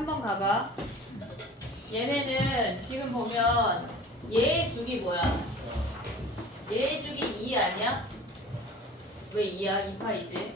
3번 가봐. 얘네는 지금 보면 얘의 주기 뭐야? 얘의 주기 2 아니야? 왜 2야? 2파이지?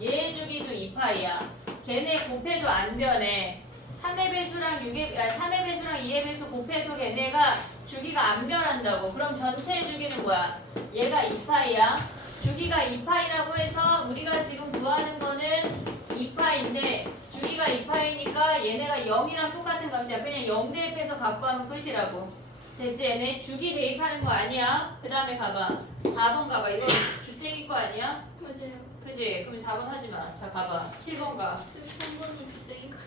얘의 주기도 2파이야. 걔네 곱해도 안 변해. 3의 배수랑 3의 배수랑 2의 배수 곱해도 걔네가 주기가 안 변한다고. 그럼 전체의 주기는 뭐야? 얘가 2파이야. 주기가 2파이라고 해서 우리가 지금 구하는 거는 2파인데 주기가 2파이니까 얘네가 0이랑 똑같은 값이야. 그냥 0 대입해서 갖고 하면 끝이라고. 됐지? 얘네 주기 대입하는 거 아니야? 그 다음에 가봐. 4번 가봐. 이거 주택이 거 아니야? 맞아요. 그지? 그럼 4번 하지 마. 자, 가봐. 7번 가. 3번이 주택인가요?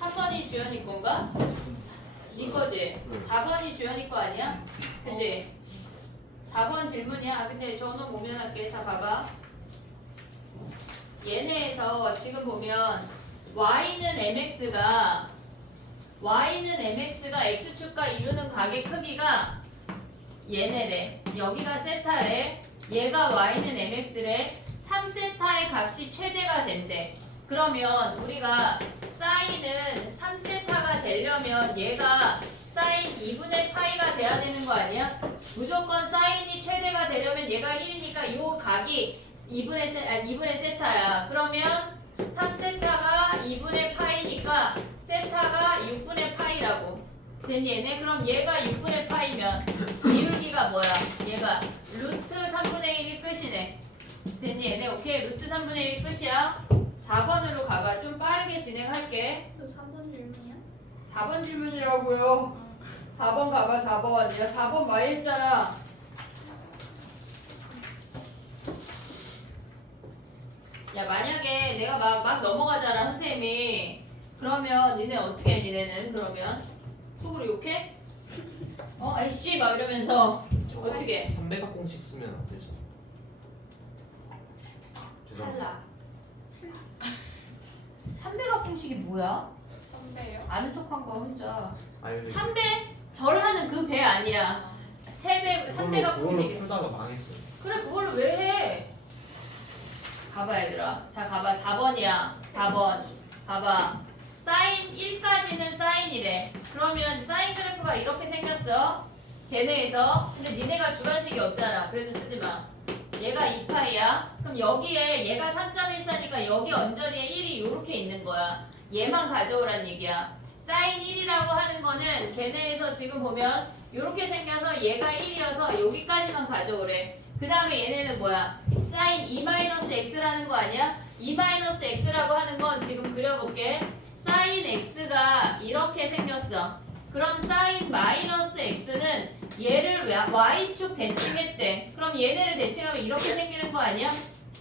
3번이 주연이 건가? 네 거지? 4번이 주연이 거 아니야? 그지? 4번 질문이야. 아, 근데 저는 모면할게. 자, 봐봐. 얘네에서 지금 보면 y는 mx가 x축과 이루는 각의 크기가 얘네래. 여기가 세타래. 얘가 y는 mx래. 3세타의 값이 최대가 된대. 그러면 우리가 사인은 3세타가 되려면 얘가 사인 2분의 파이가 돼야 되는 거 아니야? 무조건 사인이 최대가 되려면 얘가 1이니까 요 각이 2분의 세타야. 그러면 3세타가 2분의 파이니까 세타가 6분의 파이라고. 됐니 얘네? 그럼 얘가 6분의 파이면 기울기가 뭐야? 얘가 루트 3분의 1이 끝이네. 됐니 얘네? 오케이. 루트 3분의 1이 끝이야. 4번으로 가봐. 좀 빠르게 진행할게. 또 3번 질문이야? 4번 질문이라고요. 4번 가봐. 4번. 야 4번 많이 했잖아. 야 만약에 내가 막 넘어가잖아 선생님이. 그러면 니네 어떻게 해? 니네는 그러면 속으로 욕해? 아이씨 막 이러면서 어떻게 해? 300각 공식 쓰면 안 되죠. 죄송합니다. 탈락. 300학 공식이 뭐야? 3배요? 아는 척한 거야 혼자. 아니, 근데 3배 절하는 그 배 아니야. 3배가 그걸로 공식이. 풀다가 망했어요. 그래 그걸로 왜 해? 가봐 얘들아. 자 가봐. 4번이야. 4번. 봐봐. 사인 1까지는 사인이래. 그러면 사인 그래프가 이렇게 생겼어. 걔네에서. 근데 니네가 주관식이 없잖아. 그래도 쓰지 마. 얘가 2파이야. 그럼 여기에 얘가 3.14니까 여기 언저리에 1이 이렇게 있는 거야. 얘만 가져오란 얘기야. 사인 1이라고 하는 거는 걔네에서 지금 보면 이렇게 생겨서 얘가 1이어서 여기까지만 가져오래. 그 다음에 얘네는 뭐야? 사인 2-x라는 거 아니야? 2-x라고 하는 건 지금 그려볼게. 사인 x가 이렇게 생겼어. 그럼 사인 마이너스 x는 얘를 y축 대칭했대. 그럼 얘네를 대칭하면 이렇게 생기는 거 아니야?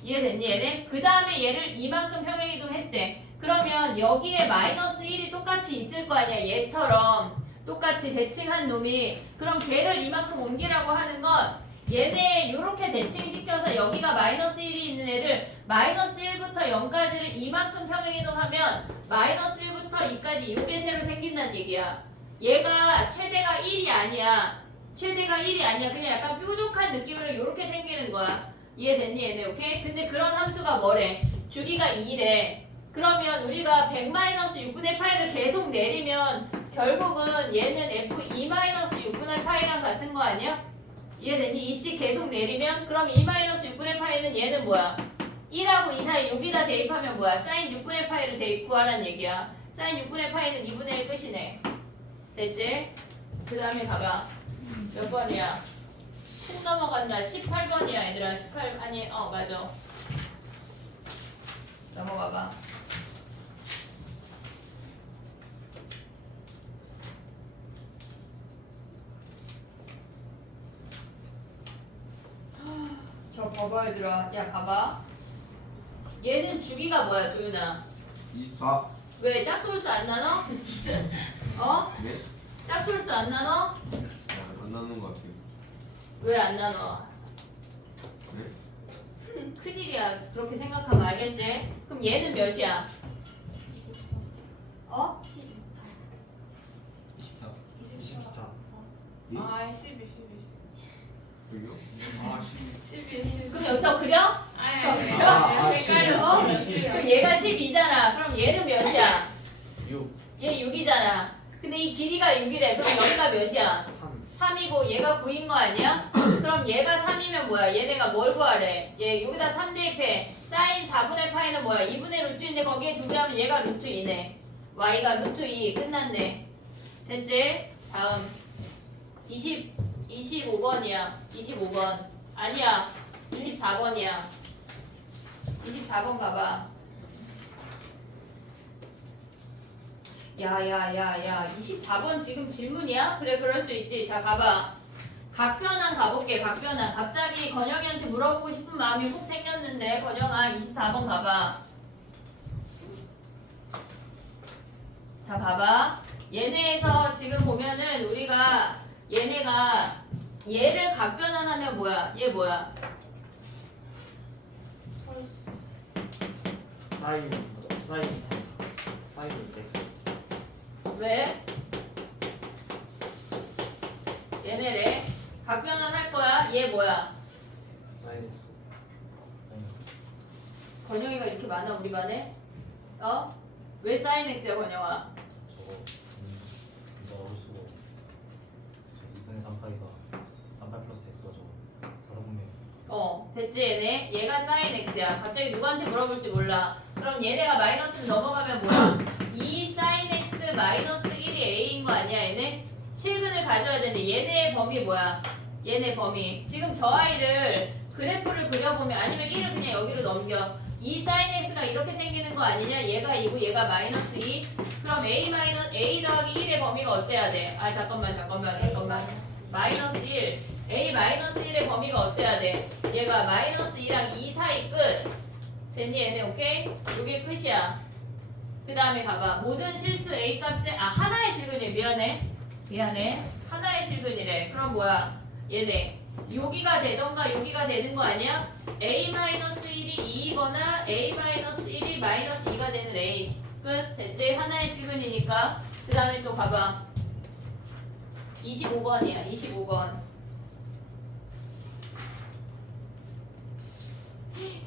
이해됐니 얘네? 그 다음에 얘를 이만큼 평행이동했대. 그러면 여기에 마이너스 1이 똑같이 있을 거 아니야. 얘처럼 똑같이 대칭한 놈이. 그럼 걔를 이만큼 옮기라고 하는 건 얘네 요렇게 대칭시켜서 여기가 마이너스 1이 있는 애를 마이너스 1부터 0까지를 이만큼 평행이동하면 마이너스 1부터 2까지 요게 새로 생긴다는 얘기야. 얘가 최대가 1이 아니야. 최대가 1이 아니야. 그냥 약간 뾰족한 느낌으로 요렇게 생기는 거야. 이해됐니 얘네? 오케이? 근데 그런 함수가 뭐래? 주기가 2래. 그러면 우리가 100-6분의 파이를 계속 내리면 결국은 얘는 f2-6분의 파이랑 같은 거 아니야? 이해됐니? 이씨 계속 내리면 그럼 2-6분의 파이는 얘는 뭐야? 1하고 2 사이 여기다 대입하면 뭐야? 사인 6분의 파이를 구하라는 얘기야. 사인 6분의 파이는 2분의 1 끝이네. 됐지? 그 다음에 가봐. 몇 번이야? 10 넘어간다. 18번이야 얘들아. 18 아니 맞아. 넘어가봐. 저 봐봐 얘들아. 야 봐봐. 얘는 주기가 뭐야 도윤아? 24. 왜 짝소울수 안 나눠? 네? 짝소울수 안 나눠? 안 나누는 것 같아요. 왜 안 나눠? 네? 큰일이야. 그렇게 생각하면 알겠지? 그럼 얘는 몇이야? 24. 12. 24. 24. 예? 아, 12, 12. 여기요? 아, 12, 12. 그럼 여기다 그려? 아니, 아, 헷갈렸어. 12. 그럼 얘가 12잖아. 그럼 얘는 몇이야? 6 얘 6이잖아. 근데 이 길이가 6이래. 그럼 여기가 몇이야? 3 3이고 얘가 9인 거 아니야? 그럼 얘가 3이면 뭐야? 얘네가 뭘 구하래? 얘 여기다 3 대입해. 사인 4분의 파이는 뭐야? 2분의 루트인데 거기에 두자면 얘가 루트 2네. y가 루트 2 끝났네. 됐지? 다음 25번이야. 25번 아니야. 24번이야. 24번 가봐. 야야야야 24번 지금 질문이야? 그래 그럴 수 있지. 자 가봐. 각변환 가볼게. 각변환. 갑자기 건영이한테 물어보고 싶은 마음이 훅 생겼는데 건영아 24번 가봐. 자 봐봐. 얘네에서 지금 보면은 우리가 얘네가 얘를 각변환하면 뭐야? 얘 뭐야? 사인 X 왜? 얘네래. 각변환 할 거야. 얘 뭐야? 사인 X 건영이가 이렇게 많아 우리 반에? 어? 왜 사인 X야 건영아? 저거 이거 어울 수고 2분의 3파이가 3파이 플러스 X가 저거 4분의 됐지 얘네? 얘가 사인 X야. 갑자기 누구한테 물어볼지 몰라. 그럼 얘네가 마이너스를 넘어가면 뭐야? 2 사인 X 마이너스 1이 A인 거 아니야 얘네? 실근을 가져야 되는데 얘네의 범위 뭐야? 얘네 범위. 지금 저 아이를 그래프를 그려보면 아니면 1을 그냥 여기로 넘겨. 2 사인 X가 이렇게 생기는 거 아니냐? 얘가 2고 얘가 마이너스 2. 그럼 A 더하기 1의 범위가 어때야 돼? 아 잠깐만. 마이너스 1. A 마이너스 1의 범위가 어때야 돼? 얘가 마이너스 2랑 2 사이 끝. 됐니 얘네 오케이? 요게 끝이야. 그 다음에 가봐. 모든 실수 A 값에 하나의 실근이래. 미안해. 하나의 실근이래. 그럼 뭐야? 얘네 여기가 되던가 여기가 되는 거 아니야? A-1이 2이거나 A-1이 마이너스 2가 되는 A 끝. 됐지? 하나의 실근이니까. 그 다음에 또 가봐. 25번이야. 25번.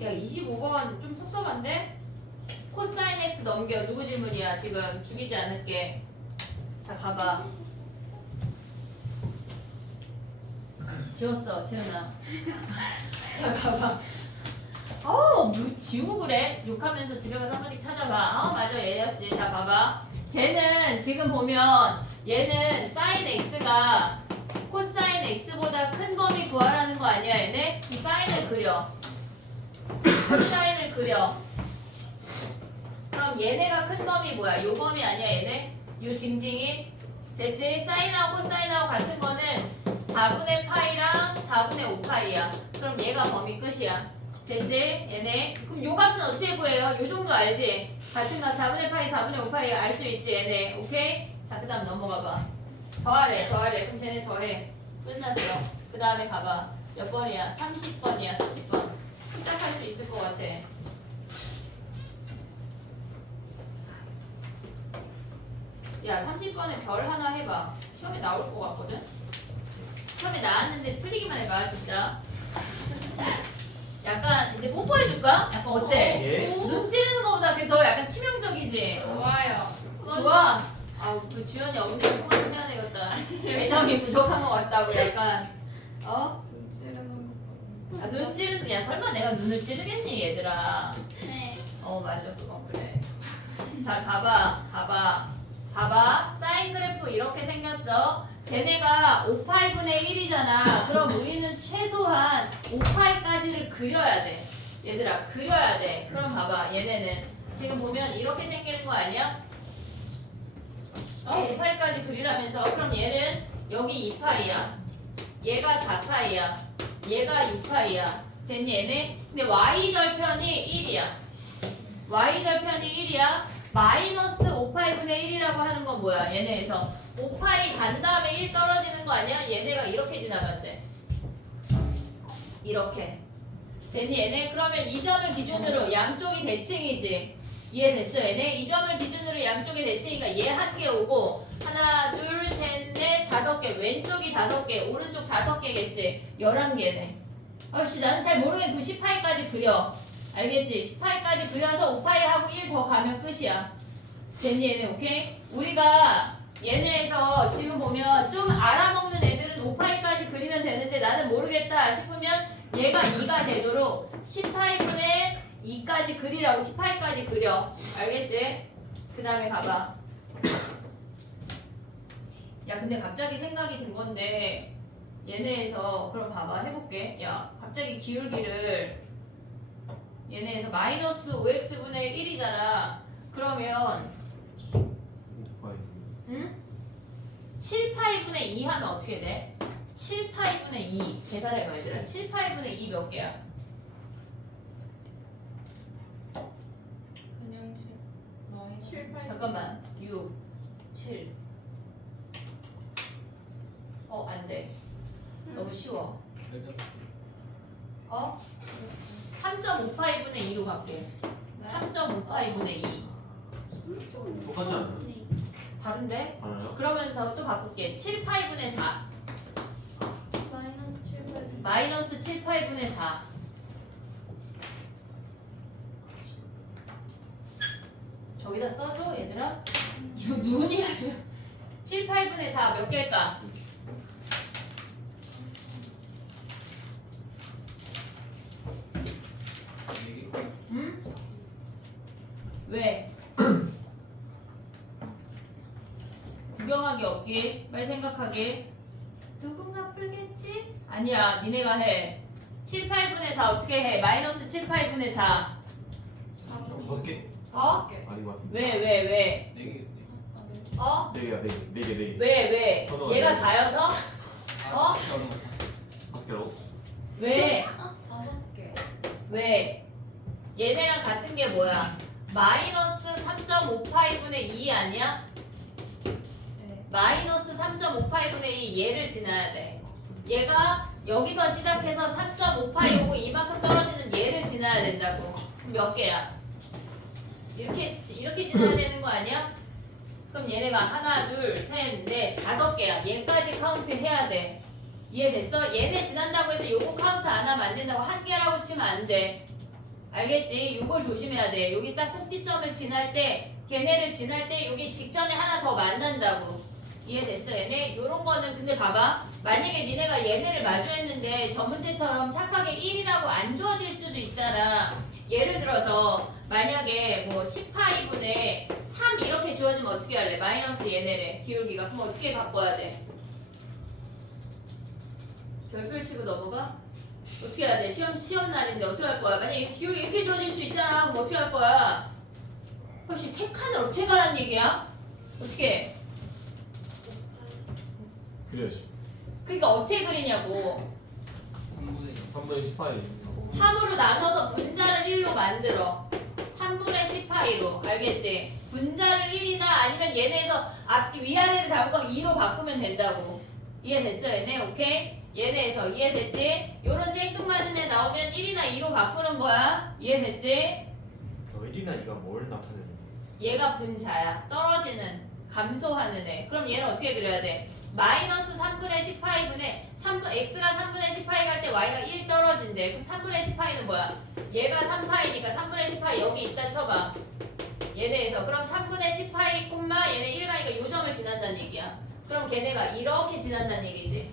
야 25번 좀 섭섭한데? 코사인 X 넘겨. 누구 질문이야? 지금 죽이지 않을게. 자 가봐. 지웠어 지은아. 자 가봐. 뭐 지우고 그래? 욕하면서 집에 가서 한 번씩 찾아봐. 맞아 얘였지. 자 봐봐. 쟤는 지금 보면 얘는 사인 X가 코사인 X보다 큰 범위 구하라는 거 아니야 얘네? 이 사인을 그려. 코사인을 그려. 그럼 얘네가 큰 범위 뭐야? 요 범위 아니야 얘네? 요 징징이? 됐지? 사인하고 코사인하고 같은 거는 4분의 파이랑 4분의 5파이야. 그럼 얘가 범위 끝이야. 됐지? 얘네. 그럼 요 값은 어떻게 구해요? 요 정도 알지? 같은 값 4분의 파이, 4분의 5파이 알 수 있지 얘네. 오케이? 자, 그 다음 넘어가봐. 더하래. 그럼 쟤네 더해. 끝났어. 그 다음에 가봐. 몇 번이야? 30번이야. 30번. 딱 할 수 있을 것 같아. 야 30번에 별 하나 해봐. 시험에 나올 것 같거든? 시험에 나왔는데 틀리기만 해봐 진짜. 약간 이제 뽀뽀해줄까? 약간 어때? 예? 눈 찌르는 것보다 그게 더 약간 치명적이지? 좋아요. 좋아? 그 주연이 어머니가 뽀뽀 좀 해야 되겠다. 애정이 부족한 것 같다고 약간 눈 찌르는 거. 눈 찌르는 야 설마 내가 눈을 찌르겠니 얘들아. 네. 맞아 그건 그래. 자 봐봐 사인 그래프 이렇게 생겼어. 쟤네가 5파이분의 1이잖아. 그럼 우리는 최소한 5파이까지를 그려야 돼. 얘들아 그려야 돼. 그럼 봐봐 얘네는 지금 보면 이렇게 생기는 거 아니야? 5파이까지 그리라면서. 그럼 얘는 여기 2파이야. 얘가 4파이야. 얘가 6파이야. 됐니 얘네? 근데 y절편이 1이야. y절편이 1이야. 마이너스 5파이분의 1이라고 하는 건 뭐야? 얘네에서 5파이 간 다음에 1 떨어지는 거 아니야? 얘네가 이렇게 지나간대. 이렇게. 됐니 얘네? 그러면 이 점을 기준으로 양쪽이 대칭이지. 이해됐어 얘네? 이 점을 기준으로 양쪽이 대칭이니까 얘 한 개 오고 하나 둘 셋 넷 5개. 왼쪽이 5개 오른쪽 5개겠지. 11개네. 아씨 나는 잘 모르겠는데 10파이까지 그려. 알겠지? 10파이까지 그려서 5파이하고 1 더 가면 끝이야. 됐니 얘네 오케이? 우리가 얘네에서 지금 보면 좀 알아먹는 애들은 5파이까지 그리면 되는데 나는 모르겠다 싶으면 얘가 2가 되도록 10파이분의 2까지 그리라고 10파이까지 그려. 알겠지? 그 다음에 가봐. 야 근데 갑자기 생각이 든 건데 얘네에서 그럼 봐봐 해볼게. 야 갑자기 기울기를 얘네에서 마이너스 5x분의 1이잖아. 그러면 응? 7파이분의 2 하면 어떻게 돼? 7파이분의 2 계산해봐 얘들아. 7파이분의 2 몇 개야? 그냥 마이너스 잠깐만 6 7 안돼 너무 쉬워. 3.5파이분의 2로 바꿔. 3.5파이분의 2 똑같지 않아요? 다른데? 알아요? 그러면 또 바꿀게. 7파이분의 4 마이너스 7분. 마이너스 7파이분의 4 저기다 써줘 얘들아. 눈이 아주 7파이분의 4 몇 개일까? 응? 왜? 구경하기 없기 빨리 생각하기. 누군가 풀겠지? 아니야 니네가 해. 7파이분의 4 어떻게 해? 마이너스 7파이분의 4 6개? 아닌 것 같습니다. 왜? 4개. 어? 4개야 4개. 왜? 저도 얘가 알아요. 4여서? 어? 학교로? 왜? 5개. 왜? 얘네랑 같은 게 뭐야? 마이너스 3.5파이분의 2 아니야? 네. 마이너스 3.5파이분의 2 얘를 지나야 돼. 얘가 여기서 시작해서 3.5파이 오고 이만큼 떨어지는 얘를 지나야 된다고. 그럼 몇 개야? 이렇게 지나야 되는 거 아니야? 그럼 얘네가 하나, 둘, 셋, 넷, 5개야. 얘까지 카운트 해야 돼. 이해됐어? 얘네 지난다고 해서 요거 카운트 안 하면 안 된다고. 한 개라고 치면 안 돼. 알겠지? 요걸 조심해야 돼. 여기 딱 꼭지점을 지날 때, 걔네를 지날 때 여기 직전에 하나 더 만난다고. 이해됐어 얘네? 요런 거는 근데 봐봐. 만약에 니네가 얘네를 마주했는데 저 문제처럼 착하게 1이라고 안 주어질 수도 있잖아. 예를 들어서 만약에 뭐 10파이분의 3 이렇게 주어지면 어떻게 할래? 마이너스 얘네래 기울기가. 그럼 어떻게 바꿔야 돼? 별표 치고 넘어가? 어떻게 해야 돼? 시험 날인데 어떻게 할 거야? 만약에 기울기 이렇게 주어질 수 있잖아. 그럼 어떻게 할 거야? 혹시 세 칸을 어떻게 가란 얘기야? 어떻게 해? 그래야지. 그러니까 어떻게 그리냐고. 3분의 18이 3으로 나눠서 분자를 1로 만들어. 3분의 10파이로. 알겠지? 분자를 1이나 아니면 얘네에서 앞뒤 위아래를 다 바꾸면 2로 바꾸면 된다고. 이해됐어 얘네? 오케이? 얘네에서 이해됐지? 요런 생뚱맞은 애 나오면 1이나 2로 바꾸는 거야. 이해됐지? 1이나 2가 뭘 나타내는 거야? 얘가 분자야. 떨어지는, 감소하는 애. 그럼 얘는 어떻게 그려야 돼? 마이너스 3분의 10파이분의 x가 3분의 10파이 갈 때 y가 1 떨어진대. 그럼 3분의 10파이는 뭐야? 얘가 3파이니까 3분의 10파이 여기 있다 쳐봐. 얘네에서 그럼 3분의 10파이 콤마 얘네 1 가니까 요 점을 지난다는 얘기야. 그럼 걔네가 이렇게 지난다는 얘기지.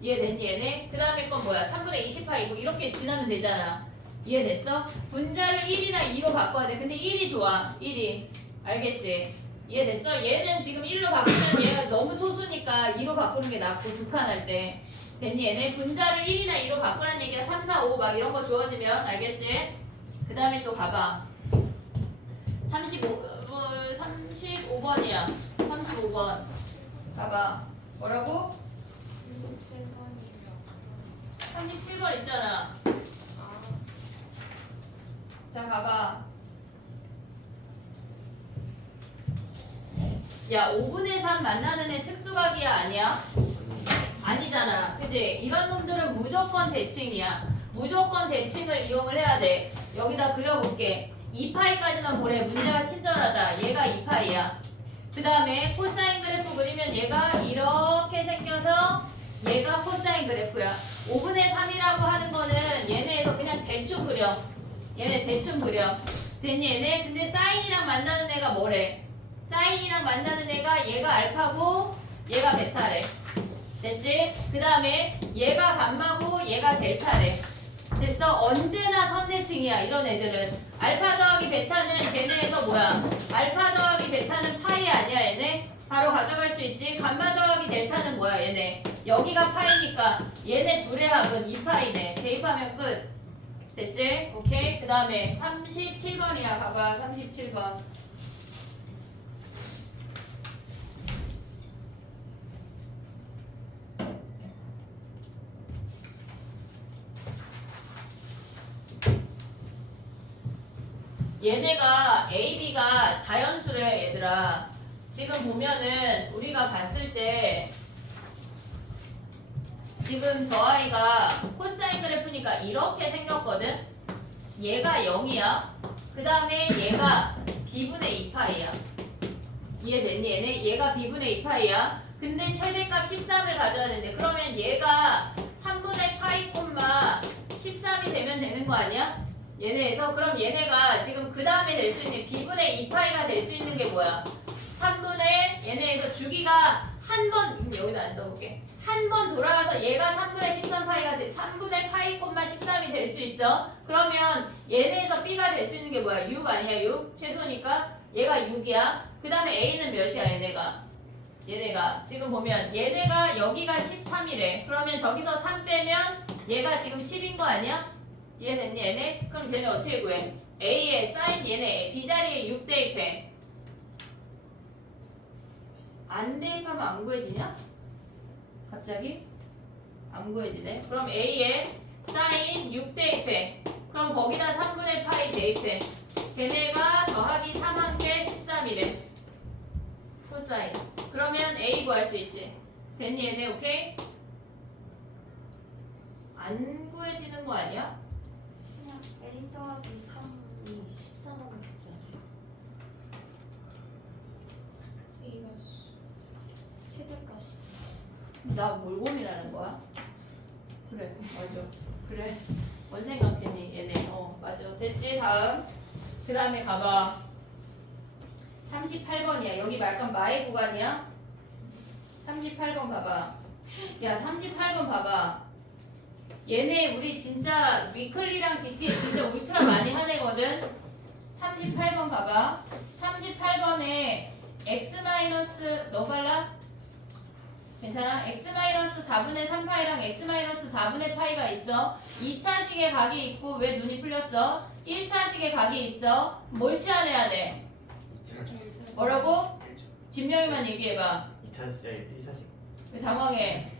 이해됐니 얘네? 그 다음에 건 뭐야? 3분의 20파이고 이렇게 지나면 되잖아. 이해됐어? 분자를 1이나 2로 바꿔야 돼. 근데 1이 좋아. 1이. 알겠지? 이해됐어? 얘는 지금 1로 바꾸면 얘가 너무 소수니까 2로 바꾸는 게 낫고 두 칸 할 때. 됐니 얘네? 분자를 1이나 2로 바꾸라는 얘기야. 3, 4, 5 막 이런 거 주어지면. 알겠지? 그 다음에 또 가봐. 35번이야. 35번. 가봐. 뭐라고? 37번이요. 37번 있잖아. 자, 가봐. 야, 5분의 3 만나는 애 특수각이야, 아니야? 아니잖아. 그지? 이런 놈들은 무조건 대칭이야. 무조건 대칭을 이용을 해야 돼. 여기다 그려볼게. 2파이까지만 보래. 문제가 친절하다. 얘가 2파이야. 그 다음에 코사인 그래프 그리면 얘가 이렇게 생겨서 얘가 코사인 그래프야. 5분의 3이라고 하는 거는 얘네에서 그냥 대충 그려. 얘네 대충 그려. 됐니 얘네? 근데 사인이랑 만나는 애가 뭐래? 사인이랑 만나는 애가 얘가 알파고 얘가 베타래. 됐지? 그 다음에 얘가 감마고 얘가 델타래. 됐어? 언제나 선대칭이야 이런 애들은. 알파 더하기 베타는 걔네에서 뭐야? 알파 더하기 베타는 파이 아니야 얘네? 바로 가져갈 수 있지. 감마 더하기 델타는 뭐야 얘네? 여기가 파이니까 얘네 둘의 합은 2파이네. 대입하면 끝. 됐지? 오케이? 그 다음에 37번이야. 가봐 37번. 얘네가 A, B가 자연수래 얘들아. 지금 보면은 우리가 봤을 때 지금 저 아이가 코사인 그래프니까 이렇게 생겼거든. 얘가 0이야. 그 다음에 얘가 B분의 2파이야. 이해됐니 얘네? 얘가 B분의 2파이야. 근데 최대값 13을 가져야 되는데 그러면 얘가 3분의 파이 콤마 13이 되면 되는 거 아니야? 얘네에서 그럼 얘네가 지금 그 다음에 될 수 있는 B분의 2파이가 될 수 있는 게 뭐야? 3분의 얘네에서 주기가 한 번 여기다 안 써볼게. 한 번 돌아가서 얘가 3분의 13파이가 3분의 파이 콤마 13이 될 수 있어. 그러면 얘네에서 B가 될 수 있는 게 뭐야? 6 아니야? 6 최소니까 얘가 6이야. 그 다음에 A는 몇이야 얘네가 지금 보면 얘네가 여기가 13이래. 그러면 저기서 3 빼면 얘가 지금 10인 거 아니야? 이해됐니 얘네? 그럼 쟤네 어떻게 구해? A에 사인 얘네 B 자리에 6 대입해. 안 대입하면 안 구해지냐? 갑자기? 안 구해지네. 그럼 A에 사인 6 대입해. 그럼 거기다 3분의 파이 대입해. 걔네가 더하기 3한 게 13이래. 코사인. 그러면 A 구할 수 있지. 됐니 얘네? 오케이? 안 구해지는 거 아니야? 그냥 A 더하기 3이 14라고 했잖아. A가 최대값이. 나 뭘 고민하는 거야? 그래 맞아. 그래 뭔 생각했니 얘네? 맞아. 됐지? 다음 그 다음에 가봐. 38번이야. 여기 말건 마의 구간이야. 38번 가봐. 야 38번 봐봐. 얘네 우리 진짜 위클리랑 DT 진짜 울트라 많이 한 애거든. 38번 봐봐. 38번에 x 마이너스 너무 빨라? 괜찮아? x-4분의 3파이랑 x-4분의 파이가 있어. 2차식의 각이 있고 왜 눈이 풀렸어? 1차식의 각이 있어. 뭘 치환해야 돼? 뭐라고? 진명이만 얘기해봐. 2차식, 1차식. 왜 당황해?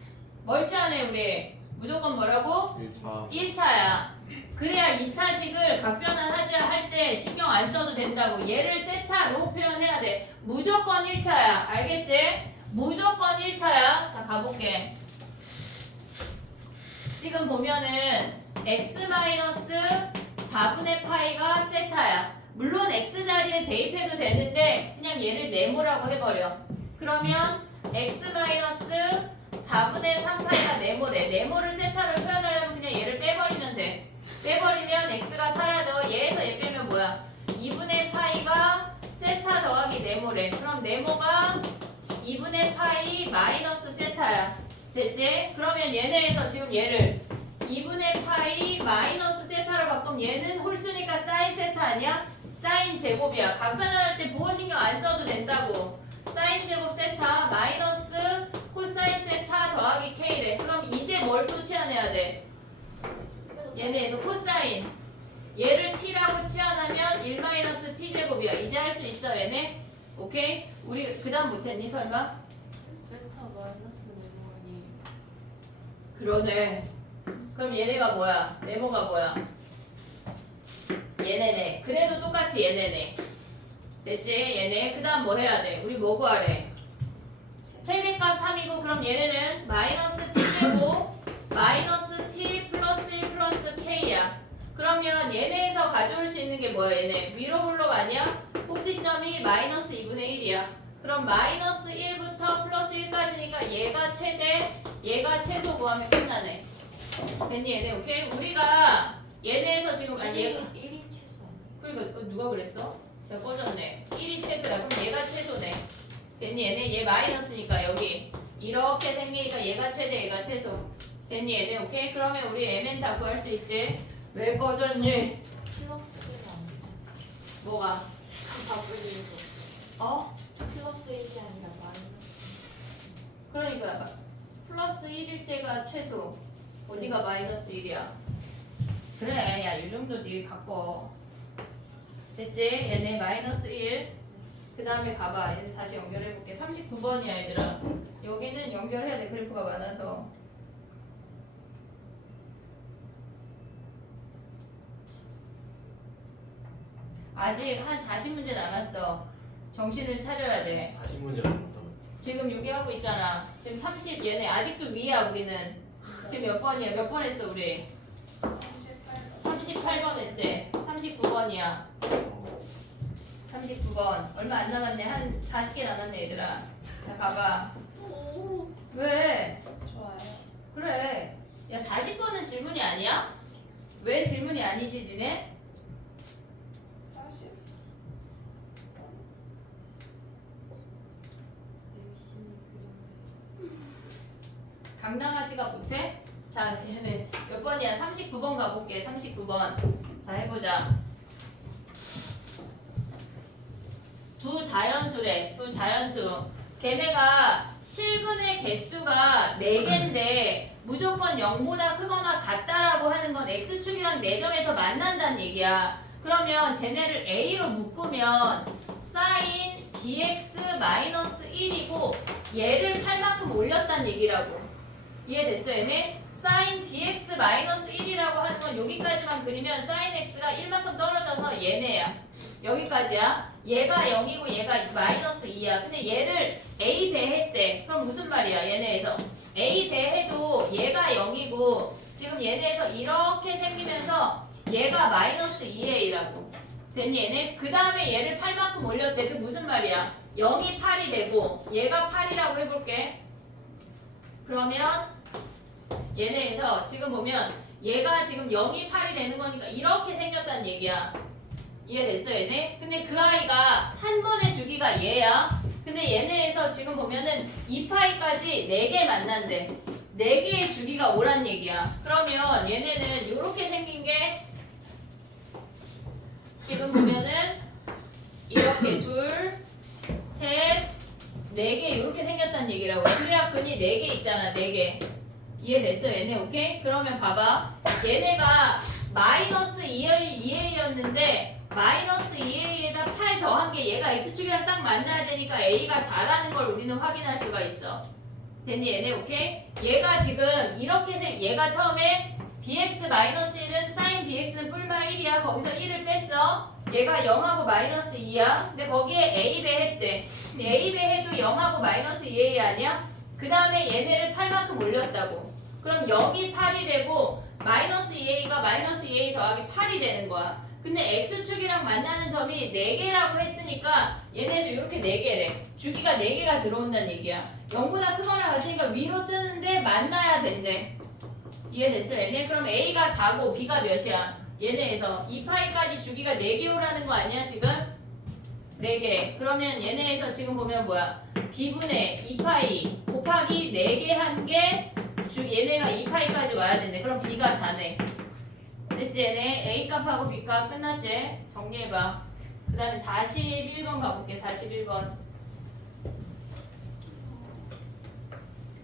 뭘 치환해 우리? 무조건 뭐라고? 1차 1차야. 그래야 2차식을 각변환하지 할 때 신경 안 써도 된다고. 얘를 세타로 표현해야 돼. 무조건 1차야. 알겠지? 무조건 1차야. 자 가볼게. 지금 보면은 x-4분의 파이가 세타야. 물론 x자리에 대입해도 되는데 그냥 얘를 네모라고 해버려. 그러면 x-4분의 3파이가 네모래. 네모를 세타로 표현하려면 그냥 얘를 빼버리면 돼. 빼버리면 x가 사라져. 얘에서 얘 빼면 뭐야? 2분의 파이가 세타 더하기 네모래. 그럼 네모가 2분의 파이 마이너스 세타야. 됐지? 그러면 얘네에서 지금 얘를 2분의 파이 마이너스 세타로 바꾸면 얘는 홀수니까 사인 세타 아니야? 사인 제곱이야. 각변환할 때 부호 신경 안 써도 된다고. 사인 제곱 세타 마이너스 코사인 세타 더하기 k래. 그럼 이제 뭘 또 치환해야 돼? 얘네에서 코사인. 얘를 t라고 치환하면 1-t 제곱이야. 이제 할 수 있어 얘네? 오케이? 우리 그 다음 못했니 설마? 세타 마이너스 네모니. 그러네. 그럼 얘네가 뭐야? 네모가 뭐야? 얘네네. 그래도 똑같이 얘네네. 됐지? 얘네. 그 다음 뭐 해야 돼? 우리 뭐 구하래? 최대값 3이고 그럼 얘네는 마이너스 t제곱 마이너스 t 플러스 1 플러스 k야. 그러면 얘네에서 가져올 수 있는 게 뭐야 얘네? 위로 블록 아니야? 꼭지점이 마이너스 2분의 1이야. 그럼 마이너스 1부터 플러스 1까지니까 얘가 최대, 얘가 최소 구하면 끝나네. 됐니 얘네? 오케이? 우리가 얘네에서 지금 얘가 1이 최소 아니야? 그러니까 누가 그랬어? 자 꺼졌네. 1이 최소야. 그럼 얘가 최소네. 됐니? 얘네 얘 마이너스니까 여기 이렇게 생기니까 얘가 최대 얘가 최소. 됐니? 얘네 오케이? 그러면 우리 mn 다 구할 수 있지? 왜 꺼졌니? 플러스 1은 안 돼. 뭐가? 바꾸기도. 어? 플러스 1이 아니라 마이너스. 그러니까 플러스 1일 때가 최소. 어디가 마이너스 1이야? 그래 야 이 정도 네 바꿔. 됐지? 얘네 마이너스 1. 그 다음에 가봐. 얘네 다시 연결해볼게. 39번이야 얘들아. 여기는 연결해야 돼. 그래프가 많아서. 아직 한 40문제 남았어. 정신을 차려야 돼. 40문제 남았다고. 지금 여기 하고 있잖아. 지금 30 얘네 아직도 위야 우리는. 지금 몇 번이야? 몇 번 했어 우리? 38번 했지? 39번이야. 39번. 얼마 안 남았네. 한 40개 남았네 얘들아. 자 가봐. 오, 왜? 좋아요. 그래. 야 40번은 질문이 아니야? 왜 질문이 아니지 니네? 40. 열심히 그렸네. 당당하지가 못해? 자 쟤네 몇 번이야? 39번 가볼게. 39번. 자 해보자. 두 자연수래. 두 자연수. 걔네가 실근의 개수가 4개인데 무조건 0보다 크거나 같다라고 하는 건 x축이랑 4점에서 만난다는 얘기야. 그러면 쟤네를 a로 묶으면 sin bx-1이고 얘를 8만큼 올렸다는 얘기라고. 이해됐어 얘네? sin bx-1이라고 하는 건 여기까지만 그리면 sin x가 1만큼 떨어져서 얘네야. 여기까지야. 얘가 0이고 얘가 마이너스 2야. 근데 얘를 a 배했대. 그럼 무슨 말이야 얘네에서? a 배해도 얘가 0이고 지금 얘네에서 이렇게 생기면서 얘가 마이너스 2a라고. 됐니 얘네? 그 다음에 얘를 8만큼 올렸대. 그 무슨 말이야? 0이 8이 되고 얘가 8이라고 해볼게. 그러면 얘네에서 지금 보면 얘가 지금 0이 8이 되는 거니까 이렇게 생겼다는 얘기야. 이해됐어 얘네? 근데 그 아이가 한 번의 주기가 얘야. 근데 얘네에서 지금 보면은 2파이까지 4개 만난대. 4개의 주기가 오란 얘기야. 그러면 얘네는 이렇게 생긴 게 지금 보면은 이렇게 둘, 셋, 4개 이렇게 생겼다는 얘기라고. 주약근이 4개 있잖아. 4개. 이해됐어 얘네? 오케이? 그러면 봐봐. 얘네가 마이너스 2a였는데 마이너스 2a에다 8 더한 게 얘가 x축이랑 딱 만나야 되니까 a가 4라는 걸 우리는 확인할 수가 있어. 됐니 얘네? 오케이? 얘가 지금 이렇게 얘가 처음에 bx-1은 sin bx는 뿔마 1이야. 거기서 1을 뺐어. 얘가 0하고 마이너스 2야. 근데 거기에 a 배했대. 근데 a 배해도 0하고 마이너스 2a 아니야? 그 다음에 얘네를 8만큼 올렸다고. 그럼 0이 8이 되고 마이너스 2a가 마이너스 2a 더하기 8이 되는 거야. 근데 x축이랑 만나는 점이 4개라고 했으니까 얘네에서 이렇게 4개래. 주기가 4개가 들어온다는 얘기야. 0보다 크거나 같으니까 위로 뜨는데 만나야 된대. 이해됐어 얘네? 그럼 a가 4고 b가 몇이야? 얘네에서 2파이까지 주기가 4개 오라는 거 아니야 지금? 4개. 그러면 얘네에서 지금 보면 뭐야? b분의 2파이 곱하기 4개 한 게 얘네가 2파이까지 와야 된대. 그럼 b가 4네. 됐지 얘네? a 값하고 b 값 끝났지? 정리해봐. 그 다음에 41번 가볼게. 41번.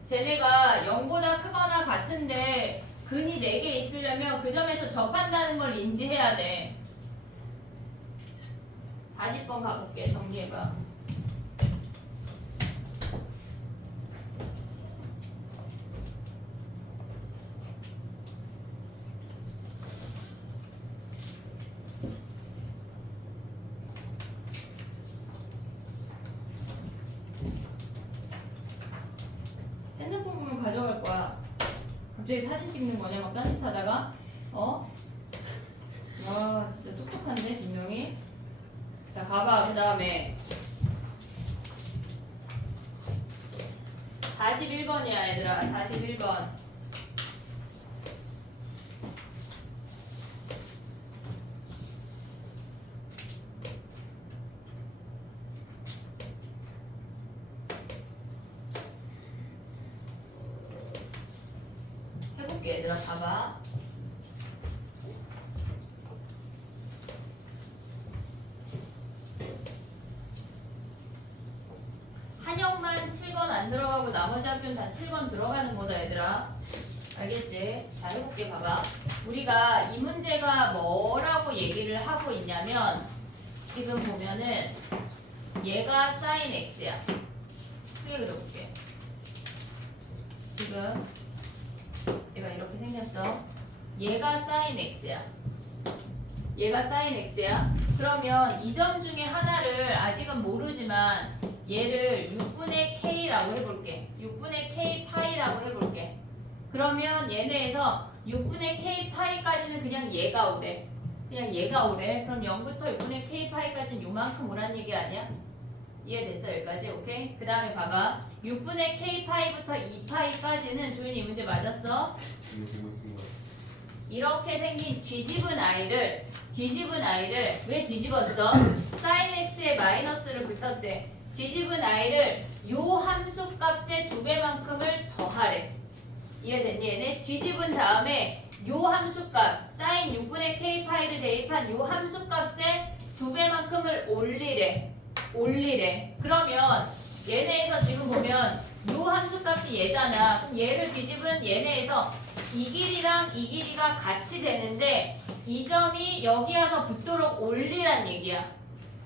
쟤네가 0보다 크거나 같은데 근이 4개 있으려면 그 점에서 접한다는 걸 인지해야 돼. 40번 가볼게. 정리해봐. 핸드폰 보면 가져갈 거야. 갑자기 사진 찍는 거냐? 막 딴짓 하다가 어? 와 진짜 똑똑한데 진명이. 자 가봐. 그 다음에 41번이야 얘들아. 41번. 그려볼게 얘들아. 봐봐. 한영만 7번 안 들어가고 나머지 학교는 다 7번 들어가는 거다 얘들아. 알겠지? 자 해볼게. 봐봐. 우리가 이 문제가 뭐라고 얘기를 하고 있냐면 지금 보면은 얘가 sin x야. 크게 그려볼게. 지금 얘가 이렇게 생겼어. 얘가 sin x야. 얘가 sin x야. 그러면 이 점 중에 하나를 아직은 모르지만 얘를 6분의 k라고 해볼게. 6분의 k 파이라고 해볼게. 그러면 얘네에서 6분의 k 파이까지는 그냥 얘가 오래. 그냥 얘가 오래. 그럼 0부터 6분의 k 파이까지는 요만큼 오란 얘기 아니야? 이해됐어 여기까지? 오케이? 그 다음에 봐봐. 6분의 k 파이부터 2파이까지는 조윤이 이 문제 맞았어? 이거 보고 있습니다. 이렇게 생긴 뒤집은 아이를 왜 뒤집었어? sin x에 마이너스를 붙였대. 뒤집은 아이를 요 함수 값의 2배만큼을 더하래. 이해됐니? 얘네 뒤집은 다음에 요 함수 값 sin 6분의 k 파이를 대입한 요 함수 값의 2배만큼을 올리래. 그러면 얘네에서 지금 보면 요 함수 값이 얘잖아. 그럼 얘를 뒤집은 얘네에서 이 길이랑 이 길이가 같이 되는데 이 점이 여기 와서 붙도록 올리란 얘기야.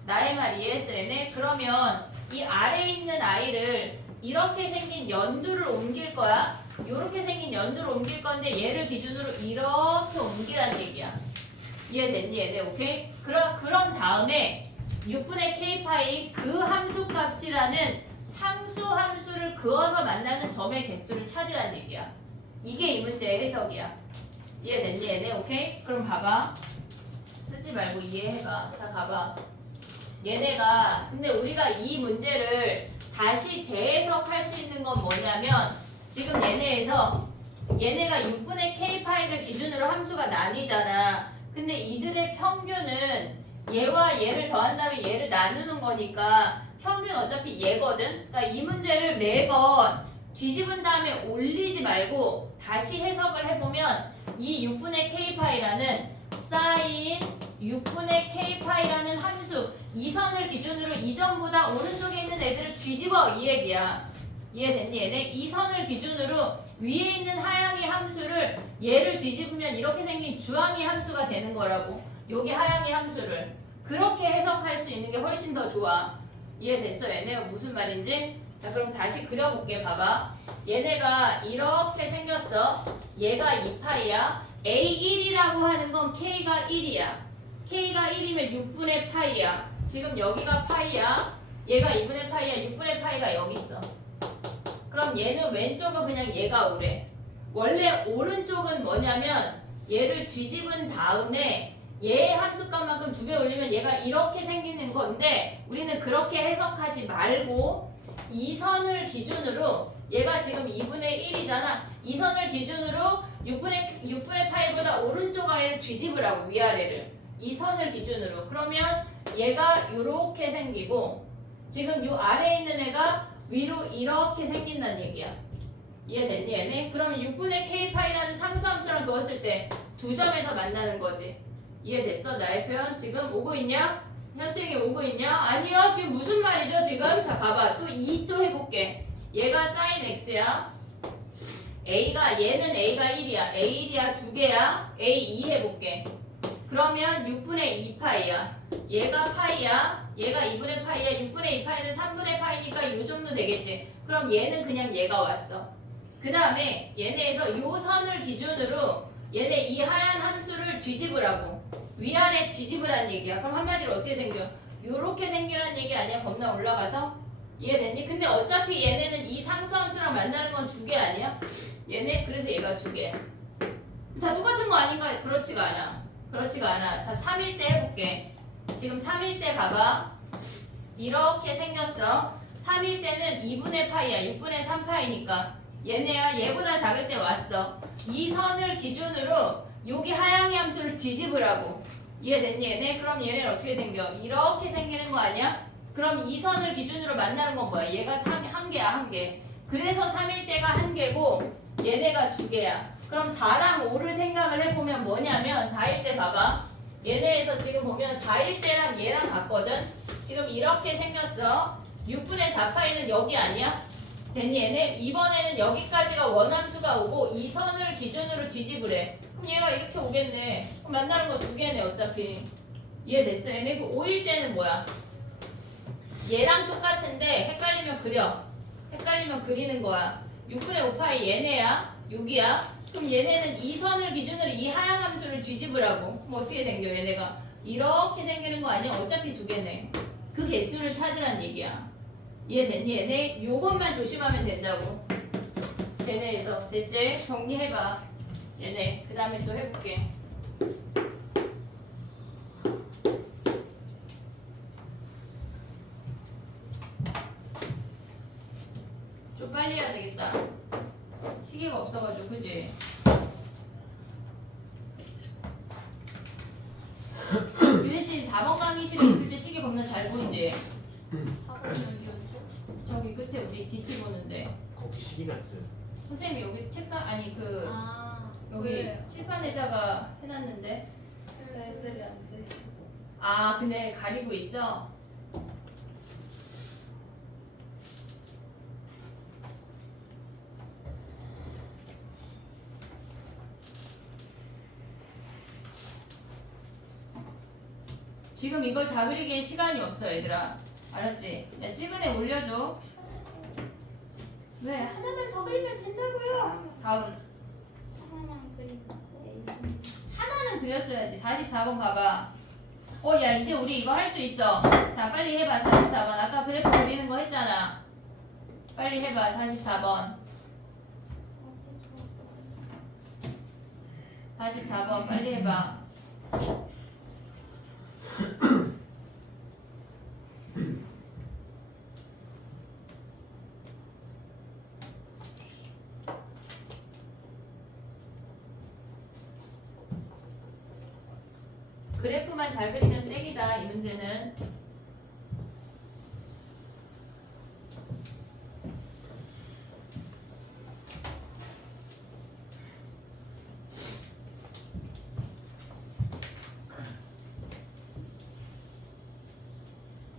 나의 말 이해했어 얘네? 그러면 이 아래에 있는 아이를 이렇게 생긴 연두를 옮길 거야. 이렇게 생긴 연두를 옮길 건데 얘를 기준으로 이렇게 옮기란 얘기야. 이해됐니 얘네? 오케이? 그런 다음에 6분의 k 파이 그 함수 값이라는 상수 함수를 그어서 만나는 점의 개수를 찾으란 얘기야. 이게 이 문제의 해석이야. 이해됐니 얘네? 오케이? 그럼 봐봐. 쓰지 말고 이해해봐. 자 가봐. 얘네가 근데 우리가 이 문제를 다시 재해석할 수 있는 건 뭐냐면 지금 얘네가 6분의 k 파이를 기준으로 함수가 나뉘잖아. 근데 이들의 평균은 얘와 얘를 더한 다음에 얘를 나누는 거니까 평균 어차피 얘거든. 그러니까 이 문제를 매번 뒤집은 다음에 올리지 말고 다시 해석을 해보면 이 6분의 k 파이라는 sin 6분의 k 파이라는 함수 이 선을 기준으로 이 점보다 오른쪽에 있는 애들을 뒤집어 이 얘기야. 이해됐니 얘네? 이 선을 기준으로 위에 있는 하향의 함수를 얘를 뒤집으면 이렇게 생긴 주항의 함수가 되는 거라고. 요게 하향의 함수를 그렇게 해석할 수 있는 게 훨씬 더 좋아. 이해됐어 얘네? 무슨 말인지? 자 그럼 다시 그려볼게. 봐봐. 얘네가 이렇게 생겼어. 얘가 2파이야. A1이라고 하는 건 K가 1이야. K가 1이면 6분의 파이야. 지금 여기가 파이야. 얘가 2분의 파이야. 6분의 파이가 여기 있어. 그럼 얘는 왼쪽은 그냥 얘가 오래. 원래 오른쪽은 뭐냐면 얘를 뒤집은 다음에 얘의 함수값만큼 2배 올리면 얘가 이렇게 생기는 건데 우리는 그렇게 해석하지 말고 이 선을 기준으로 얘가 지금 2분의 1이잖아. 이 선을 기준으로 6분의 파이보다 오른쪽 아이를 뒤집으라고 위아래를. 이 선을 기준으로. 그러면 얘가 이렇게 생기고 지금 요 아래에 있는 애가 위로 이렇게 생긴다는 얘기야. 이해됐니 얘네? 그러면 6분의 k 파이라는 상수함수랑 그었을 때 두 점에서 만나는 거지. 이해됐어? 나의 표현 지금 오고 있냐? 현땡이 오고 있냐? 아니요. 지금 무슨 말이죠 지금? 자 봐봐. 또 해볼게. 얘가 sin x야. 얘는 a가 1이야. a1이야. 2개야. a2 해볼게. 그러면 6분의 2파이야. 얘가 파이야. 얘가 2분의 파이야. 6분의 2파이는 3분의 파이니까 이 정도 되겠지. 그럼 얘는 그냥 얘가 왔어. 그 다음에 얘네에서 요 선을 기준으로 얘네 이 하얀 함수를 뒤집으라고. 위아래 뒤집으란 얘기야. 그럼 한마디로 어떻게 생겨? 요렇게 생기란 얘기 아니야? 겁나 올라가서? 이해됐니? 근데 어차피 얘네는 이 상수함수랑 만나는 건 2개 아니야? 얘네? 그래서 얘가 2개. 다 똑같은 거 아닌가? 그렇지가 않아. 자 3일 때 해볼게. 지금 3일 때 가봐. 이렇게 생겼어. 3일 때는 2분의 파이야. 6분의 3파이니까 얘네야 얘보다 작을 때 왔어. 이 선을 기준으로 여기 하향의 함수를 뒤집으라고. 이해됐니 얘네? 그럼 얘네는 어떻게 생겨? 이렇게 생기는 거 아니야? 그럼 이 선을 기준으로 만나는 건 뭐야? 얘가 1개야 1개. 그래서 3일 때가 1개고 얘네가 2개야. 그럼 4랑 5를 생각을 해보면 뭐냐면 4일 때 봐봐. 얘네에서 지금 보면 4일 때랑 얘랑 같거든. 지금 이렇게 생겼어. 6분의 4파이는 여기 아니야? 됐니 얘네? 이번에는 여기까지가 원함수가 오고 이 선을 기준으로 뒤집으래. 그럼 얘가 이렇게 오겠네. 그럼 만나는 거 2개네 어차피. 이해됐어? 얘네 그 5일 때는 뭐야? 얘랑 똑같은데 헷갈리면 그려. 헷갈리면 그리는 거야. 6분의 5파이 얘네야. 여기야. 그럼 얘네는 이 선을 기준으로 이 하향 함수를 뒤집으라고. 그럼 어떻게 생겨 얘네가? 이렇게 생기는 거 아니야? 어차피 2개네. 그 개수를 찾으란 얘기야. 이해됐니 얘네? 요것만 조심하면 된다고. 얘네에서 됐지? 정리해봐. 얘네 그 다음에 또 해볼게. 좀 빨리 해야 되겠다. 시계가 없어가지고 그지? 그 대신 4번 강의실에 있을 때 시계 겁나 잘 보이지? 4번 여기였죠? 저기 끝에 우리 DT 보는데 거기 시기가 있어요. 선생님이 여기 책상 아니 그 아 여기 왜? 칠판에다가 해놨는데 왜 애들이 앉아있어서 아 근데 가리고 있어? 지금 이걸 다 그리기엔 시간이 없어 얘들아. 알았지? 야 찍은 애 올려줘. 왜? 하나만 더 그리면 된다고요. 다음 하나만 그리고 하나는 그렸어야지. 44번 가봐. 야 이제 우리 이거 할 수 있어. 자 빨리 해봐. 44번 아까 그래프 그리는 거 했잖아. 빨리 해봐. 44번 44번 빨리 해봐. 그래프만 잘 그리면 땡이다 이 문제는.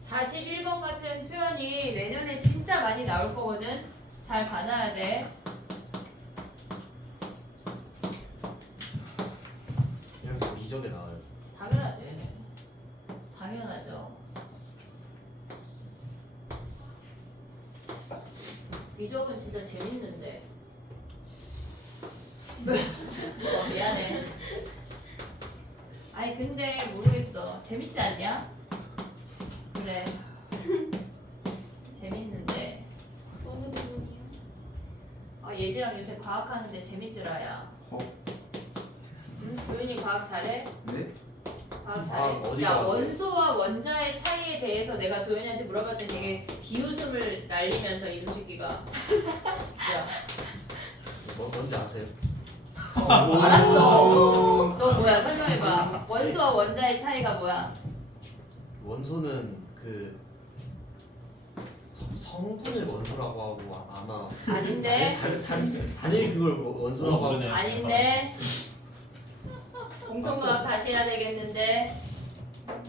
(41번) 같은 표현이 내년에 진짜 많이 나올 거거든. 잘 봐놔야 돼. 그냥 저 이적에 나와요. 당연하죠 얘는. 당연하죠. 미적은 진짜 재밌는데. 미안해. 아니 근데 모르겠어. 재밌지 않냐? 그래. 재밌는데. 어느 부분이요? 예지랑 요새 과학하는데 재밌더라 야. 어? 응? 도윤이 과학 잘해? 네? 과학 아, 잘해? 어디가? 야 원소와 원자의 차이에 대해서 내가 도윤이한테 물어봤더니 되게 비웃음을 날리면서 이런 새끼가 진짜 뭔지 아세요? 알았어. 너 뭐야 설명해봐. 원소와 원자의 차이가 뭐야? 원소는 그 성분을 원소라고 하고 아마 아닌데. 단일 그걸 원소라고 하고 모르네. 아닌데. 공통과학 다시 해야 되겠는데.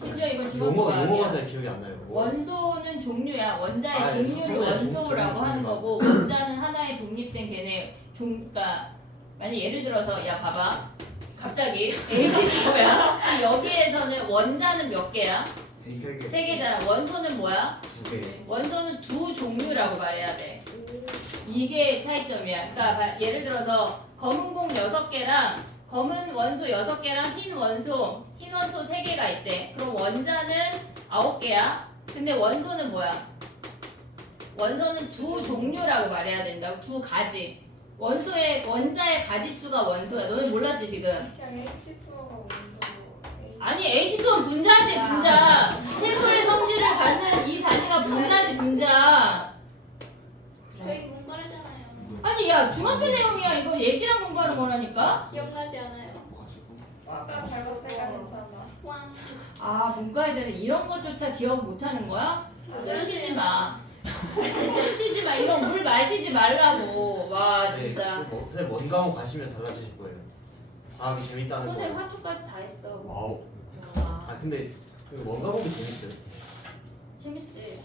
심지어 이건 용어가 중학교과학이야. 잘 기억이 안 나요. 원소는 종류야. 원자의 아, 예, 종류를 성분의 원소라고 종류. 하는 거고 원자는 하나의 독립된 걔네 그러니까 만약 예를 들어서 야 봐봐. 갑자기 H2야. 그럼 여기에서는 원자는 몇 개야? 세 개잖아. 원소는 뭐야? 두 개. 원소는 두 종류라고 말해야 돼. 이게 차이점이야. 그러니까 예를 들어서 검은 공 6개랑 검은 원소 6개랑 흰 원소 3개가 있대. 그럼 원자는 9개야. 근데 원소는 뭐야? 원소는 두 종류라고 말해야 된다고. 두 가지. 원자의 가지수가 원소야. 너네 몰랐지 지금? 그냥 H2O가 원소고 아니 H2는 분자지 분자. 채소의 성질을 갖는 이 단위가 분자지 분자. 저희 문과잖아요. 아니 야 중학교 내용이야. 이거 예지랑 공부하는 거라니까. 기억나지 않아요? 아까 잘 봤으니까 괜찮아. 왕 아 문과 애들은 이런 것조차 기억 못하는 거야? 술 쉬지 마. 진짜 치지 마. 이런 물 마시지 말라고. 와 진짜. 선생님 원 과목 가시면 달라지실 거예요. 과학이 재밌다는 선생님 거. 화투까지 다 했어. 와우. 와, 아 근데 그 원 과목이 재밌어요. 재밌지.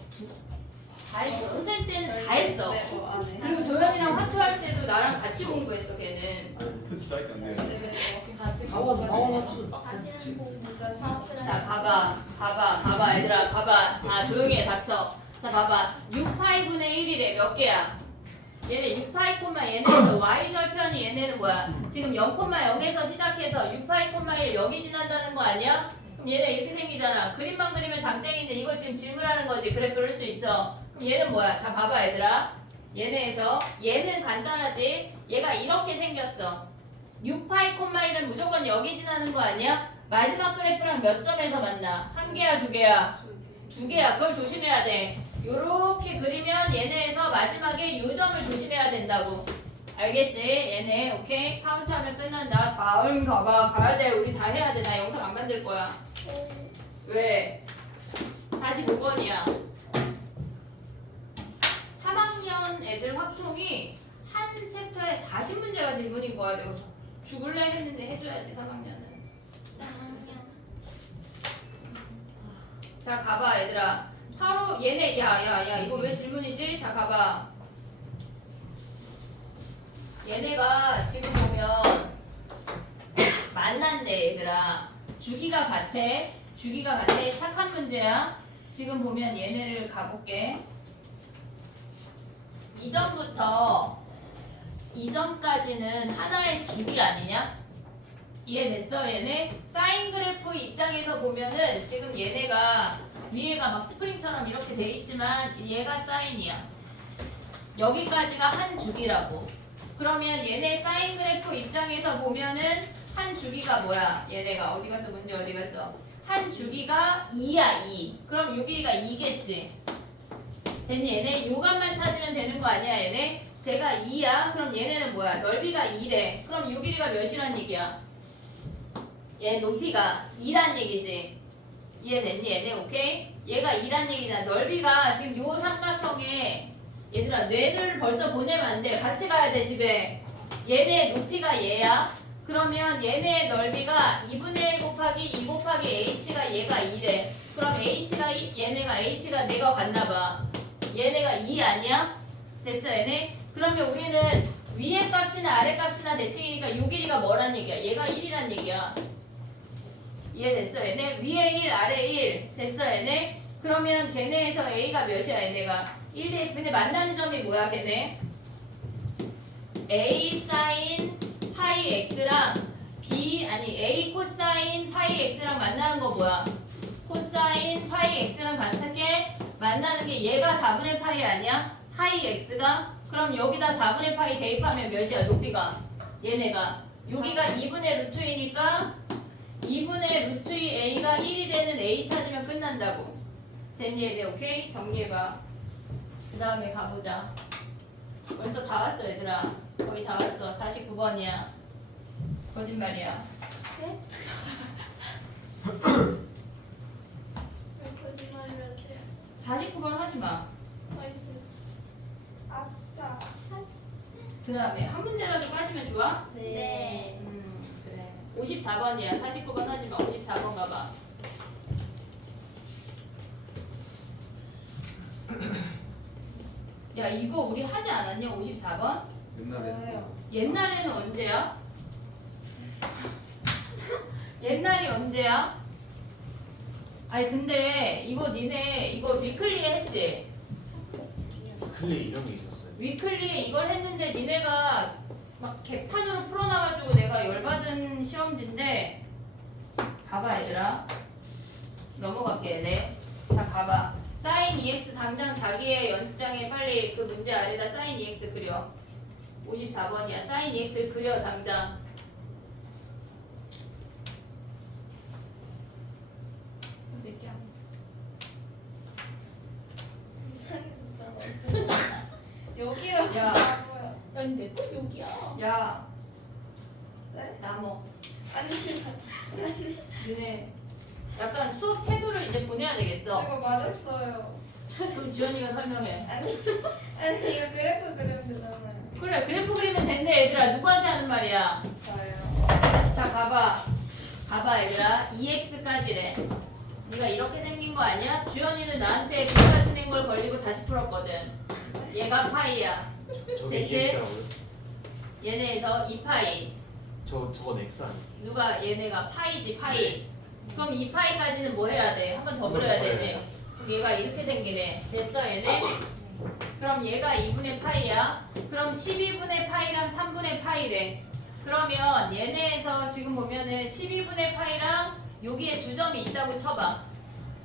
다 했어. 선생님 때는 다 했어. 네, 안 해. 그리고 도현이랑 화투할 때도 나랑 같이 공부했어 걔는. 아니 진짜 짧게 안 돼요. 네네. 같이 강원 공부할 강원 때 학습 빡세. 다시는 꼭 진짜 자 봐봐 얘들아 봐봐. 아 조용히 해 닥쳐. 자 봐봐 6파이분의 1이래 몇 개야? 얘네 6파이 콤마 얘네에서 y절편이 얘네는 뭐야? 지금 0,0에서 시작해서 6파이 콤마 1 여기 지난다는 거 아니야? 그럼 얘네 이렇게 생기잖아. 그림만 그리면 장땡인데 이걸 지금 질문하는 거지. 그래 그럴 수 있어. 그럼 얘는 뭐야? 자 봐봐 얘들아. 얘네에서 얘는 간단하지. 얘가 이렇게 생겼어. 6파이 콤마 1은 무조건 여기 지나는 거 아니야? 마지막 그래프랑 몇 점에서 만나? 한 개야 두 개야? 두 개야. 그걸 조심해야 돼. 요렇게 그리면 얘네에서 마지막에 요 점을 조심해야 된다고. 알겠지? 얘네 오케이? 카운트하면 끝난다. 다음 가야 돼. 우리 다 해야 돼. 나 영상 안 만들 거야. 왜? 45번이야. 3학년 애들 확통이 한 챕터에 40문제가 질문인 거야. 내가 죽을래 했는데 해줘야지 3학년은. 자 가봐 얘들아. 서로 얘네 야야야 이거 왜 질문이지? 자 가봐. 얘네가 지금 보면 만난대 얘들아. 주기가 같아. 착한 문제야. 지금 보면 얘네를 가볼게. 이점까지는 하나의 주기 아니냐? 이해됐어 얘네? 사인 그래프 입장에서 보면은 지금 얘네가 위에가 막 스프링처럼 이렇게 돼 있지만 얘가 사인이야. 여기까지가 한 주기라고. 그러면 얘네 사인 그래프 입장에서 보면은 한 주기가 뭐야? 얘네가 어디 갔어? 문제 어디 갔어? 한 주기가 2야 2. 그럼 요 길이가 2겠지. 됐니? 얘네 요감만 찾으면 되는 거 아니야 얘네? 제가 2야. 그럼 얘네는 뭐야? 넓이가 2래. 그럼 요 길이가 몇이란 얘기야? 얘 높이가 2란 얘기지. 이해됐니 얘네? 오케이? 얘가 2란 얘기잖아. 넓이가 지금 요 삼각형에 얘들아 뇌를 벌써 보내면 안 돼. 같이 가야 돼 집에. 얘네 높이가 얘야. 그러면 얘네의 넓이가 2분의 1 곱하기 2 곱하기 h가 얘가 2래. 그럼 h가 얘네가 h가 내가 같나 봐. 얘네가 2 아니야? 됐어 얘네? 그러면 우리는 위의 값이나 아래 값이나 대칭이니까 요 길이가 뭐란 얘기야? 얘가 1이란 얘기야. 이해됐어 얘네? 위에 1 아래 1 됐어 얘네? 그러면 걔네에서 a가 몇이야 얘네가? 1대 근데 만나는 점이 뭐야 걔네? a 사인 파이 x랑 a 코사인 파이 x랑 만나는 거 뭐야? 코사인 파이 x랑 같은 게 만나는 게 얘가 4분의 파이 아니야? 파이 x가? 그럼 여기다 4분의 파이 대입하면 몇이야 높이가? 얘네가 여기가 2분의 루트이니까 2분의 루트 2 a가 1이 되는 a 찾으면 끝난다고. 됐니 얘들? 오케이? 정리해봐. 그 다음에 가보자. 벌써 다 왔어 얘들아. 거의 다 왔어. 49번이야. 거짓말이야. 네? 거짓말이면 어때요? 49번 하지마. 나이스. 아싸. 그 다음에 한 문제라도 빠지면 좋아? 네. 그래. 54번이야. 49번 하지마. 54번 가봐. 야 이거 우리 하지 않았냐? 54번? 옛날에 옛날에는 언제야? 옛날이 언제야? 아니 근데 이거 니네 이거 위클리에 했지? 클리 이런 게 있었어요. 위클리에 이걸 했는데 니네가 막 개판으로 풀어놔가지고 내가 열받은 시험지인데 봐봐 얘들아. 넘어갈게 얘네. 자 봐봐. 사인 EX 당장 자기의 연습장에 빨리 그 문제 아래다 사인 EX 그려. 54번이야. 사인 EX를 그려 당장. 내게 안 이상해졌잖아. 여기로 야. 뭐야? 아니 내또 여기야. 야. 네? 나무. 아니 니네 약간 수업 태도를 이제 보내야 되겠어. 제가 맞았어요. 그럼 주연이가 설명해. 아니 이거 그래프 그리면 되잖아요. 그래 그래프 그리면 된대 얘들아. 누구한테 하는 말이야? 저요. 자 가봐 얘들아. 2x까지래. 네가 이렇게 생긴 거 아니야? 주연이는 나한테 똑같이 낸 걸 걸리고 다시 풀었거든. 얘가 파이야. 저게 대체? EX라고요? 얘네에서 2파이. 저건 X 아니에요? 누가 얘네가 파이지 파이. 그럼 2파이까지는 뭐 해야 돼? 한 번 더 그려야 되네. 그럼 얘가 이렇게 생기네. 됐어 얘네? 그럼 얘가 2분의 파이야. 그럼 12분의 파이랑 3분의 파이래. 그러면 얘네에서 지금 보면은 12분의 파이랑 여기에 두 점이 있다고 쳐봐.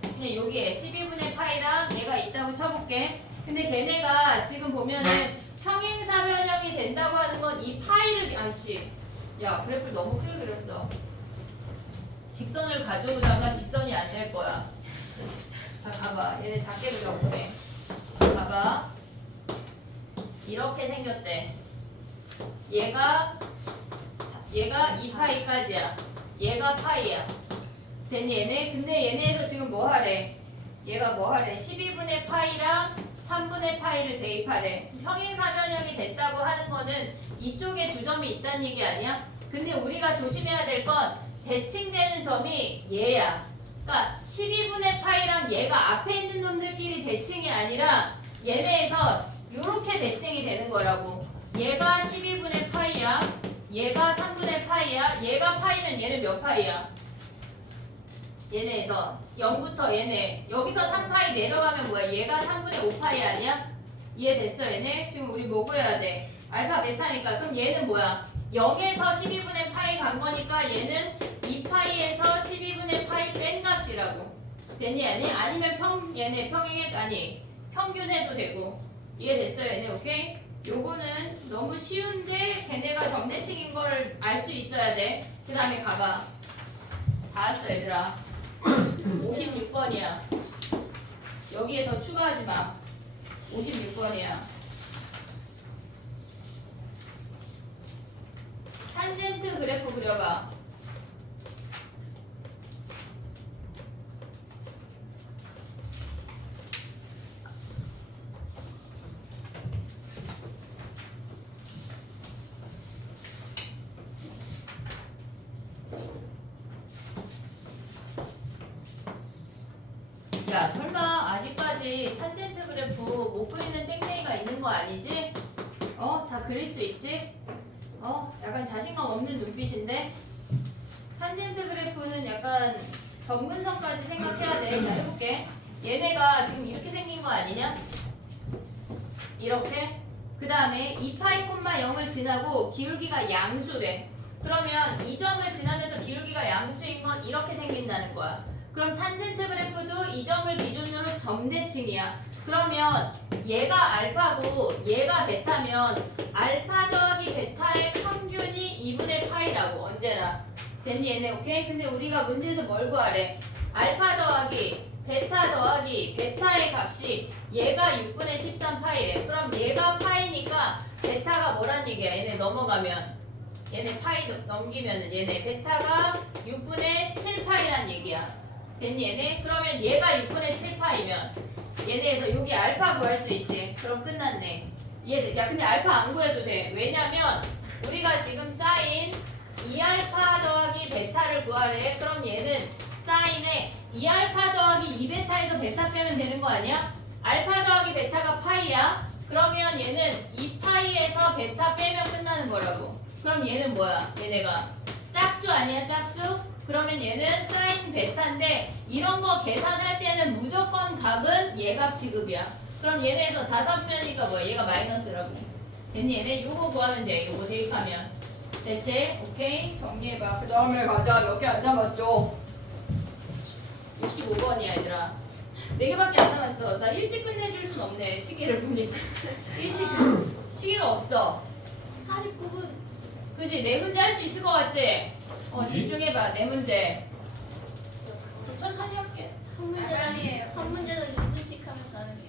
그냥 여기에 12분의 파이랑 얘가 있다고 쳐볼게. 근데 걔네가 지금 보면은 평행사변형이 된다고 하는 건 이 파이를 아씨 야 그래프를 너무 크게 그렸어. 직선을 가져오다가 직선이 안 될 거야. 자 가봐 얘네 작게 그려볼게. 봐봐 이렇게 생겼대. 얘가 2파이까지야. 얘가 파이야. 됐니 얘네? 근데 얘네에서 지금 뭐 하래? 얘가 뭐 하래? 12분의 파이랑 3분의 파이를 대입하래. 평행사변형이 됐다고 하는 거는 이쪽에 두 점이 있다는 얘기 아니야? 근데 우리가 조심해야 될 건 대칭되는 점이 얘야. 그러니까 12분의 파이랑 얘가 앞에 있는 놈들끼리 대칭이 아니라 얘네에서 이렇게 대칭이 되는 거라고. 얘가 12분의 파이야. 얘가 3분의 파이야. 얘가 파이면 얘는 몇 파이야? 얘네에서 0부터 얘네 여기서 3파이 내려가면 뭐야? 얘가 3분의 5파이 아니야? 이해됐어 얘네? 지금 우리 뭐 구해야 돼? 알파 베타니까 그럼 얘는 뭐야? 0에서 12분의 파이 간 거니까 얘는 2파이에서 12분의 파이 뺀 값이라고. 됐니 아니? 아니면 얘네 평행해 아니 평균해도 되고. 이해됐어 얘네? 오케이? 요거는 너무 쉬운데 걔네가 점대칭인 거를 알 수 있어야 돼. 그 다음에 가봐. 다 왔어 얘들아. 56번이야. 여기에 더 추가하지 마. 56번이야. 탄젠트 그래프 그려봐. 야 설마 아직까지 탄젠트 그래프 못 그리는 땡땡이가 있는 거 아니지? 다 그릴 수 있지? 약간 자신감 없는 눈빛인데? 탄젠트 그래프는 약간 점근선까지 생각해야 돼. 자 해볼게. 얘네가 지금 이렇게 생긴 거 아니냐? 이렇게. 그 다음에 2파이 콤마 0을 지나고 기울기가 양수래. 그러면 이 점을 지나면서 기울기가 양수인 건 이렇게 생긴다는 거야. 그럼 탄젠트 그래프도 이 점을 기준으로 점대칭이야. 그러면 얘가 알파고 얘가 베타면 알파 더하기 베타의 평균이 2분의 파이라고 언제나. 됐니 얘네 오케이? 근데 우리가 문제에서 뭘 구하래? 알파 더하기 베타 더하기 베타의 값이 얘가 6분의 13파이래. 그럼 얘가 파이니까 베타가 뭐란 얘기야? 얘네 넘어가면 얘네 파이 넘기면은 얘네 베타가 6분의 7파이란 얘기야. 됐니 얘네? 그러면 얘가 6분의 7파이면 얘네에서 여기 알파 구할 수 있지. 그럼 끝났네. 야 근데 알파 안 구해도 돼. 왜냐면 우리가 지금 사인 2알파 더하기 베타를 구하래. 그럼 얘는 사인에 2알파 더하기 2베타에서 베타 빼면 되는 거 아니야? 알파 더하기 베타가 파이야. 그러면 얘는 2파이에서 베타 빼면 끝나는 거라고. 그럼 얘는 뭐야? 얘네가 짝수 아니야 짝수? 그러면 얘는 사인 베타인데 이런 거 계산할 때는 무조건 각은 얘값 지급이야. 그럼 얘네에서 4,3분이니까 뭐야? 얘가 마이너스라고 그래. 됐니 얘네? 요거 구하면 돼. 요거 대입하면. 됐지? 오케이? 정리해봐. 그 다음에 가자. 몇 개 안 남았죠? 65번이야 얘들아. 4개밖에 안 남았어. 나 일찍 끝내줄 순 없네. 시계를 보니까. 시계가 없어. 49분. 그지? 네 문제 할 수 있을 것 같지? 뭐지? 집중해봐. 네 문제. 좀 천천히 할게. 한 문제당 아니에요. 한 문제당 2분씩 하면 가능해.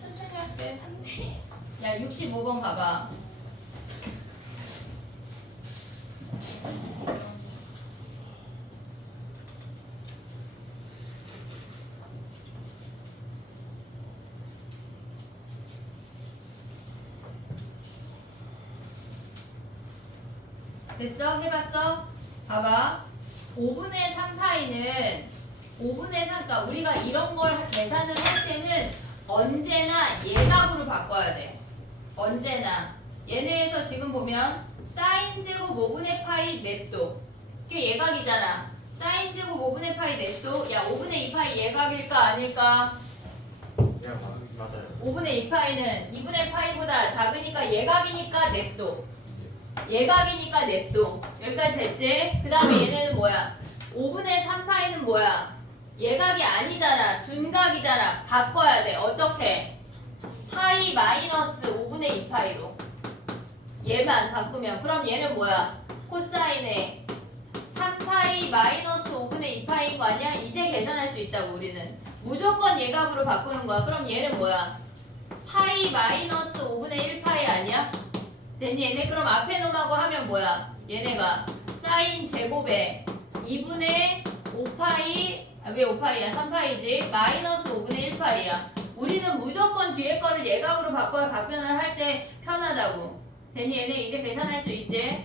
천천히 할게. 안 돼. 야 65번 가봐. 됐어? 해봤어? 봐봐. 5분의 3파이는 5분의 3, 그러니까 우리가 이런 걸 계산을 할 때는 언제나 예각으로 바꿔야 돼. 언제나. 얘네에서 지금 보면 사인 제곱 5분의 파이 넷도. 그게 예각이잖아. 사인 제곱 5분의 파이 넷도. 야, 5분의 2파이 예각일까 아닐까? 맞아요. 5분의 2파이는 2분의 파이보다 작으니까 예각이니까 넷도. 예각이니까 넷도. 여기까지 됐지? 그 다음에 얘네는 뭐야? 5분의 3파이는 뭐야? 예각이 아니잖아. 둔각이잖아. 바꿔야 돼. 어떻게? 파이 마이너스 5분의 2파이로. 얘만 바꾸면. 그럼 얘는 뭐야? 코사인의 3파이 마이너스 5분의 2파이인 거 아니야? 이제 계산할 수 있다고 우리는. 무조건 예각으로 바꾸는 거야. 그럼 얘는 뭐야? 파이 마이너스 5분의 1파이 아니야? 됐니? 얘네 그럼 앞에 놈하고 하면 뭐야? 얘네가 사인 제곱에 2분의 5파이 왜 5파이야? 3파이지? 마이너스 5분의 1파이야. 우리는 무조건 뒤에 거를 예각으로 바꿔야 각변을 할 때 편하다고. 됐니? 얘네 이제 계산할 수 있지?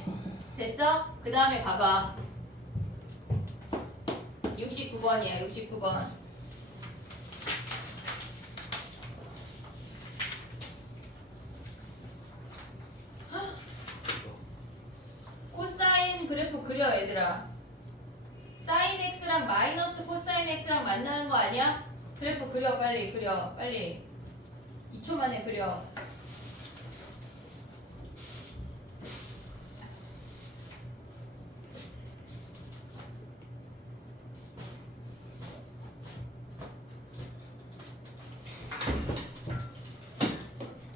됐어? 그 다음에 봐봐. 69번이야. 69번. 코사인 그래프 그려 얘들아. 사인 x랑 마이너스 코사인 x랑 만나는 거 아니야? 그래프 그려 빨리 그려 빨리 2초 만에 그려.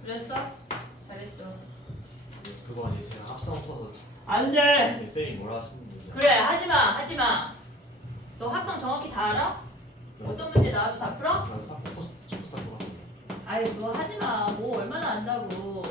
그랬어? 잘했어. 그거 아니 제가 합성 없어서 안돼. 쌤이 뭐라 하시는지. 그래 하지마 하지마. 너 합성 정확히 다 알아? 어떤 문제 나와도 다 풀어? 나 쌍포스 초코사 좋았는데. 아이 그거 하지마. 뭐 얼마나 안다고.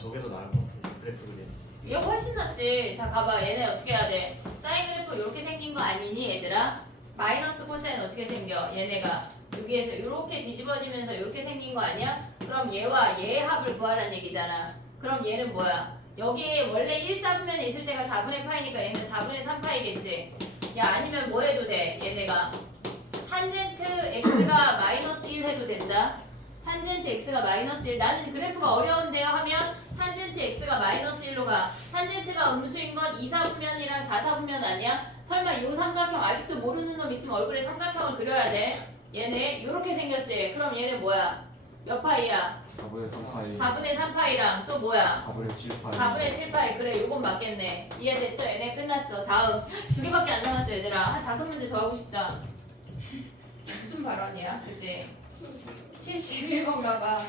저게도 나을 것 같은데 그래프 그림. 이게 훨씬 낫지. 자 봐봐 얘네 어떻게 해야 돼? 사인 그래프 이렇게 생긴 거 아니니 얘들아? 마이너스 코사인 어떻게 생겨? 얘네가 여기에서 이렇게 뒤집어지면서 이렇게 생긴 거 아니야? 그럼 얘와 얘의 합을 구하라는 얘기잖아. 그럼 얘는 뭐야? 여기 원래 1, 4분면에 있을 때가 4분의 파이니까 얘는 4분의 3파이겠지. 야 아니면 뭐 해도 돼? 얘네가 탄젠트 x가 마이너스 1 해도 된다. 탄젠트 x가 마이너스 1. 나는 그래프가 어려운데요 하면 탄젠트 x가 마이너스 1로 가. 탄젠트가 음수인 건 2, 4분면이랑 4, 4분면 아니야? 설마 이 삼각형 아직도 모르는 놈 있으면 얼굴에 삼각형을 그려야 돼. 얘네 요렇게 생겼지. 그럼 얘는 뭐야? 몇 파이야? 4분의 3파이 4분의 3파이랑 또 뭐야? 4분의 7파이 4분의 7파이. 그래 요건 맞겠네. 이해됐어? 얘네 끝났어. 다음 2개밖에 안 남았어 얘들아. 한 5문제 더 하고 싶다. 무슨 발언이야? 그치? 71번 가봐.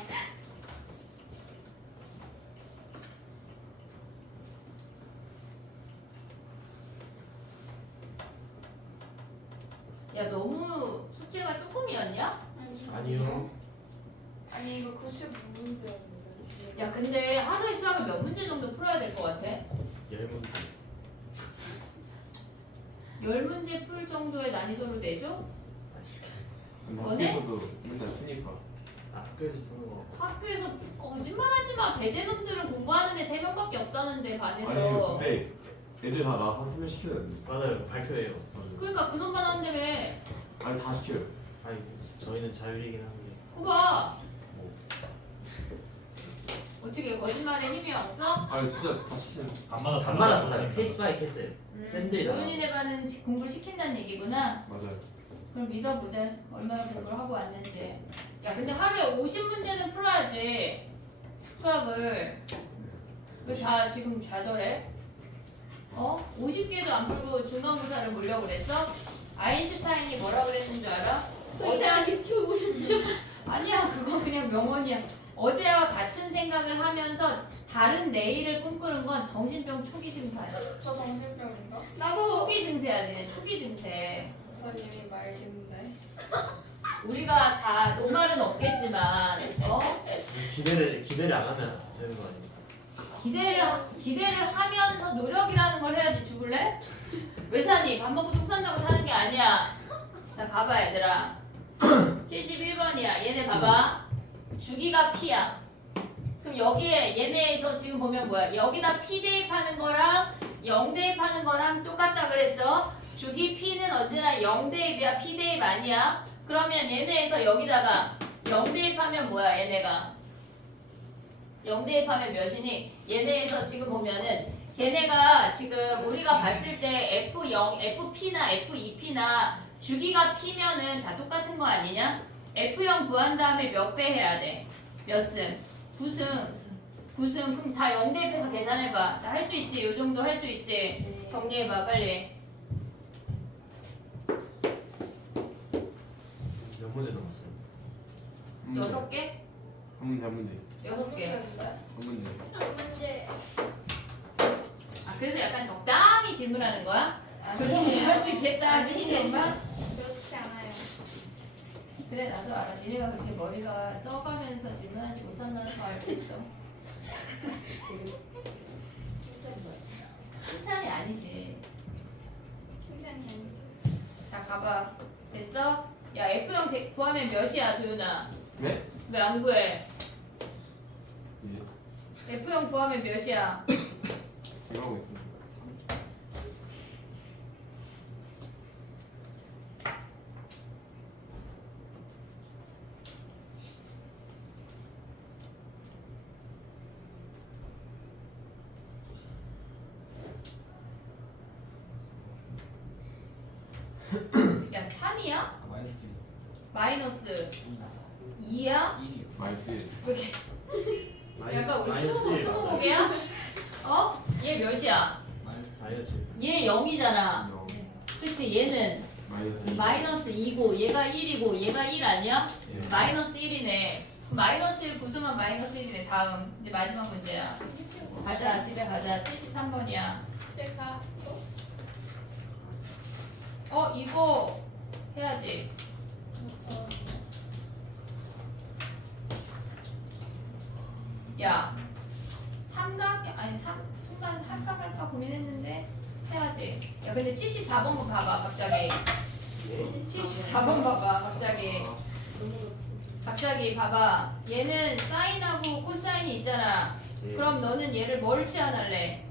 야 너무 숙제가 조금이었냐? 아니요. 아니 이거 95문제였는데 야 근데 하루에 수학을 몇 문제 정도 풀어야 될 것 같아? 10문제. 10문제 풀 정도의 난이도로 내줘? 너네? 학교에서도 맨날 푸니까 학교에서 푸는 거. 학교에서 거짓말하지 마. 배제놈들은 공부하는 애 3명밖에 없다는데 반에서. 아니 근데 애들 다 나와서 한 명 시켜야 돼. 맞아요. 발표예요. 그러니까 그놈만 한다며. 아니 다 시켜요. 아니 저희는 자율이긴 한데. 봐봐. 뭐. 어떻게 거짓말에 힘이 없어? 아니 진짜 다 시켜요. 반마다 반마다 다르니까. 케이스 바이 케이스예요. 쌤들이 다. 도윤이네 반은 공부를 시킨다는 얘기구나. 맞아요. 그럼 믿어보자. 얼마나 공부를 하고 왔는지. 야 근데 하루에 50문제는 풀어야지. 수학을. 왜 다 지금 좌절해? 어? 50개도 안 풀고 중간고사를 보려고 그랬어? 아인슈타인이 뭐라 그랬는 줄 알아? 어제 유튜브 아니야 그거 그냥 명언이야. 어제와 같은 생각을 하면서 다른 내일을 꿈꾸는 건 정신병 초기 증세야. 저 정신병인가? 나도 초기 증세야 니네 초기 증세. 전 이미 말겠는데 우리가 다 노말은 없겠지만 기대를 안 하면 되는 거 아니에요? 기대를 하면서 노력이라는 걸 해야지. 죽을래? 왜 사니? 밥 먹고 똥 싼다고 사는 게 아니야. 자 봐봐 얘들아. 71번이야. 얘네 봐봐. 주기가 P야. 그럼 그럼 여기에 얘네에서 지금 보면 뭐야? 여기다 P 대입하는 거랑 0 대입하는 거랑 똑같다 그랬어. 주기 P는 언제나 0 대입이야. P 대입 아니야. 그러면 얘네에서 여기다가 0 대입하면 뭐야? 얘네가 0 대입하면 몇이니? 얘네에서 지금 보면은 걔네가 지금 우리가 봤을 때 F0, FP나 F2P나 주기가 P면은 다 똑같은 거 아니냐? F0 구한 다음에 몇 배 해야 돼? 몇 승? 9승. 9승. 그럼 다 0 대입해서 계산해봐. 자, 할 수 있지? 요 정도 할 수 있지? 정리해봐, 빨리. 몇 문제 남았어요? 6개? 한 문제 한 문제 6개. 한 문제. 문제. 아, 그래서 약간 적당히 질문하는 거야? 그 정도 할 수 있겠다 싶은 건가? 그렇지 않아요. 그래, 나도 알아. 니네가 그렇게 머리가 써가면서 질문하지 못한다는 거 알고 있어. 진짜 칭찬이 아니지. 칭찬이 아니고. 자, 봐봐. 됐어? 야, F0 구하면 몇이야, 도윤아? 네? 왜 안 구해? 예. F0 구하면 몇이야? 지금 하고 있습니다. 야, 3이야? 아, 마이너스 마이너스 2야? 1이요. 마이너스 왜 이렇게 약간 우리 스무고개야? 어? 얘 몇이야? 마이너스. 얘 0이잖아. 0 그치? 얘는 마이너스 2 마이너스 2고 얘가 1이고 얘가 1 아니야? 예. 마이너스 1이네. 마이너스 1 구성한 마이너스 1이네. 다음. 이제 마지막 문제야. 가자. 집에 가자. 73번이야. 집에 가. 또? 이거 해야지. 야, 삼각 아니 순간 할까 말까 고민했는데 해야지. 야, 근데 74번 거 봐봐 갑자기. 74번 봐봐 갑자기. 갑자기 봐봐. 얘는 사인하고 코사인이 있잖아. 그럼 너는 얘를 뭘 치환할래?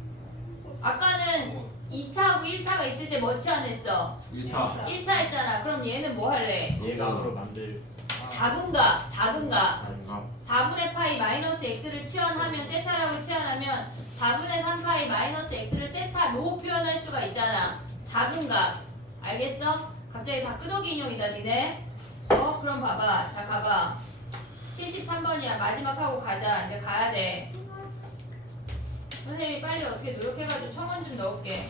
아까는 2차하고 1차가 있을 때 뭐 치환했어? 1차 1차 했잖아. 그럼 얘는 뭐 할래? 예감으로 만들. 작은가? 작은가? 아닌가? 4분의 파이 마이너스 x를 치환하면 세타라고 치환하면 4분의 3 파이 마이너스 x를 세타로 표현할 수가 있잖아. 작은가? 알겠어? 갑자기 다 끄덕이 인형이다 니네. 그럼 봐봐. 자 가봐. 73번이야. 마지막 하고 가자. 이제 가야 돼. 선생님이 빨리 어떻게 노력해가지고 청원 좀 넣을게.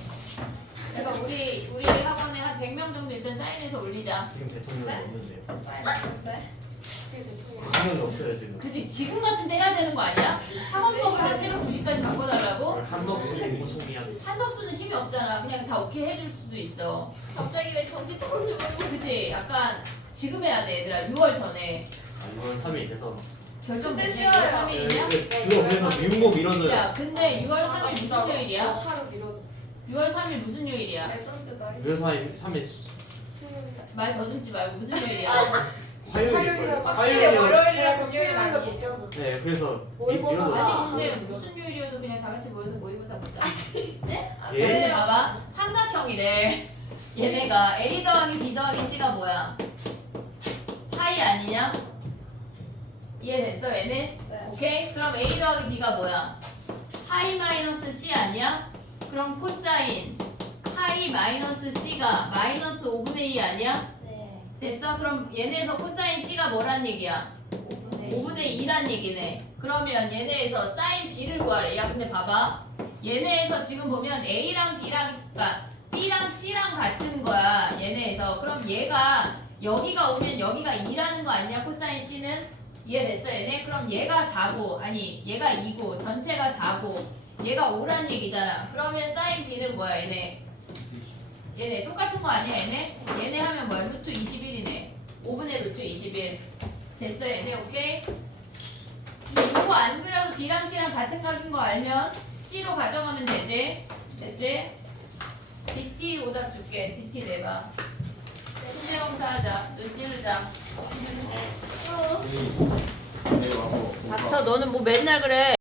그러니까 우리 학원에 한 100명 정도 일단 사인해서 올리자. 지금 대통령이 없는데요. 네. 대통령이 없어요 지금. 그치? 지금 같은데 해야 되는 거 아니야? 학원법을 한 새벽 2시까지 바꿔달라고? 한번 쓰는 고소미한. 한덕수는 힘이 없잖아. 그냥 다 오케이 해줄 수도 있어. 갑자기 왜 정지 떨어지고 그치? 약간 지금 해야 돼 얘들아. 6월 전에. 6월 3일 돼서. 결정되지? 근데 6월 쉬워요. 3일이냐? 그거 그래서 미운거 밀어줘요. 야 근데 6월 3일 무슨 진짜로? 요일이야? 하루 미뤄졌어. 6월 3일 무슨 요일이야? 레전드다. 6월 3일 수요일. 말 더듬지 말고 무슨 요일이야? 화요일이에요. 확실히 월요일이랑 금요일 수요일은 아니에요. 못 껴도 네, 그래서 모의고사. 밀어줬어요. 아니 근데 무슨 요일이어도 그냥 다 같이 모여서 모의고사 보자. 네? 예? 근데 봐봐. 삼각형이래. 얘네가 A 더하기 B 더하기 C가 뭐야? 파이 아니냐? 이해됐어 얘네? 네. 오케이? 그럼 A 더하기 B가 뭐야? 파이 마이너스 C 아니야? 그럼 코사인 파이 마이너스 C가 마이너스 5분의 2 아니야? 네. 됐어? 그럼 얘네에서 코사인 C가 뭐란 얘기야? 5분의 2란 얘기네. 그러면 얘네에서 사인 B를 구하래. 야 근데 봐봐. 얘네에서 지금 보면 A랑 B랑 그러니까 B랑 C랑 같은 거야. 얘네에서. 그럼 얘가 여기가 오면 여기가 2라는 거 아니냐? 코사인 C는? 이해됐어 얘네? 그럼 얘가 4고 아니 얘가 2고 전체가 4고 얘가 5란 얘기잖아. 그러면 사인 B는 뭐야 얘네? 얘네 똑같은 거 아니야 얘네? 얘네 하면 뭐야? 루트 21이네. 5분의 루트 21. 됐어 얘네 오케이? 이거 안 그려도 B랑 C랑 같은 각인 거 알면 C로 가져가면 되지? 됐지? DT 오답 줄게. DT 내봐. 문제검사 하자. 눈 찌르자. 네. 내일 와서 닥쳐 너는 뭐 맨날 그래.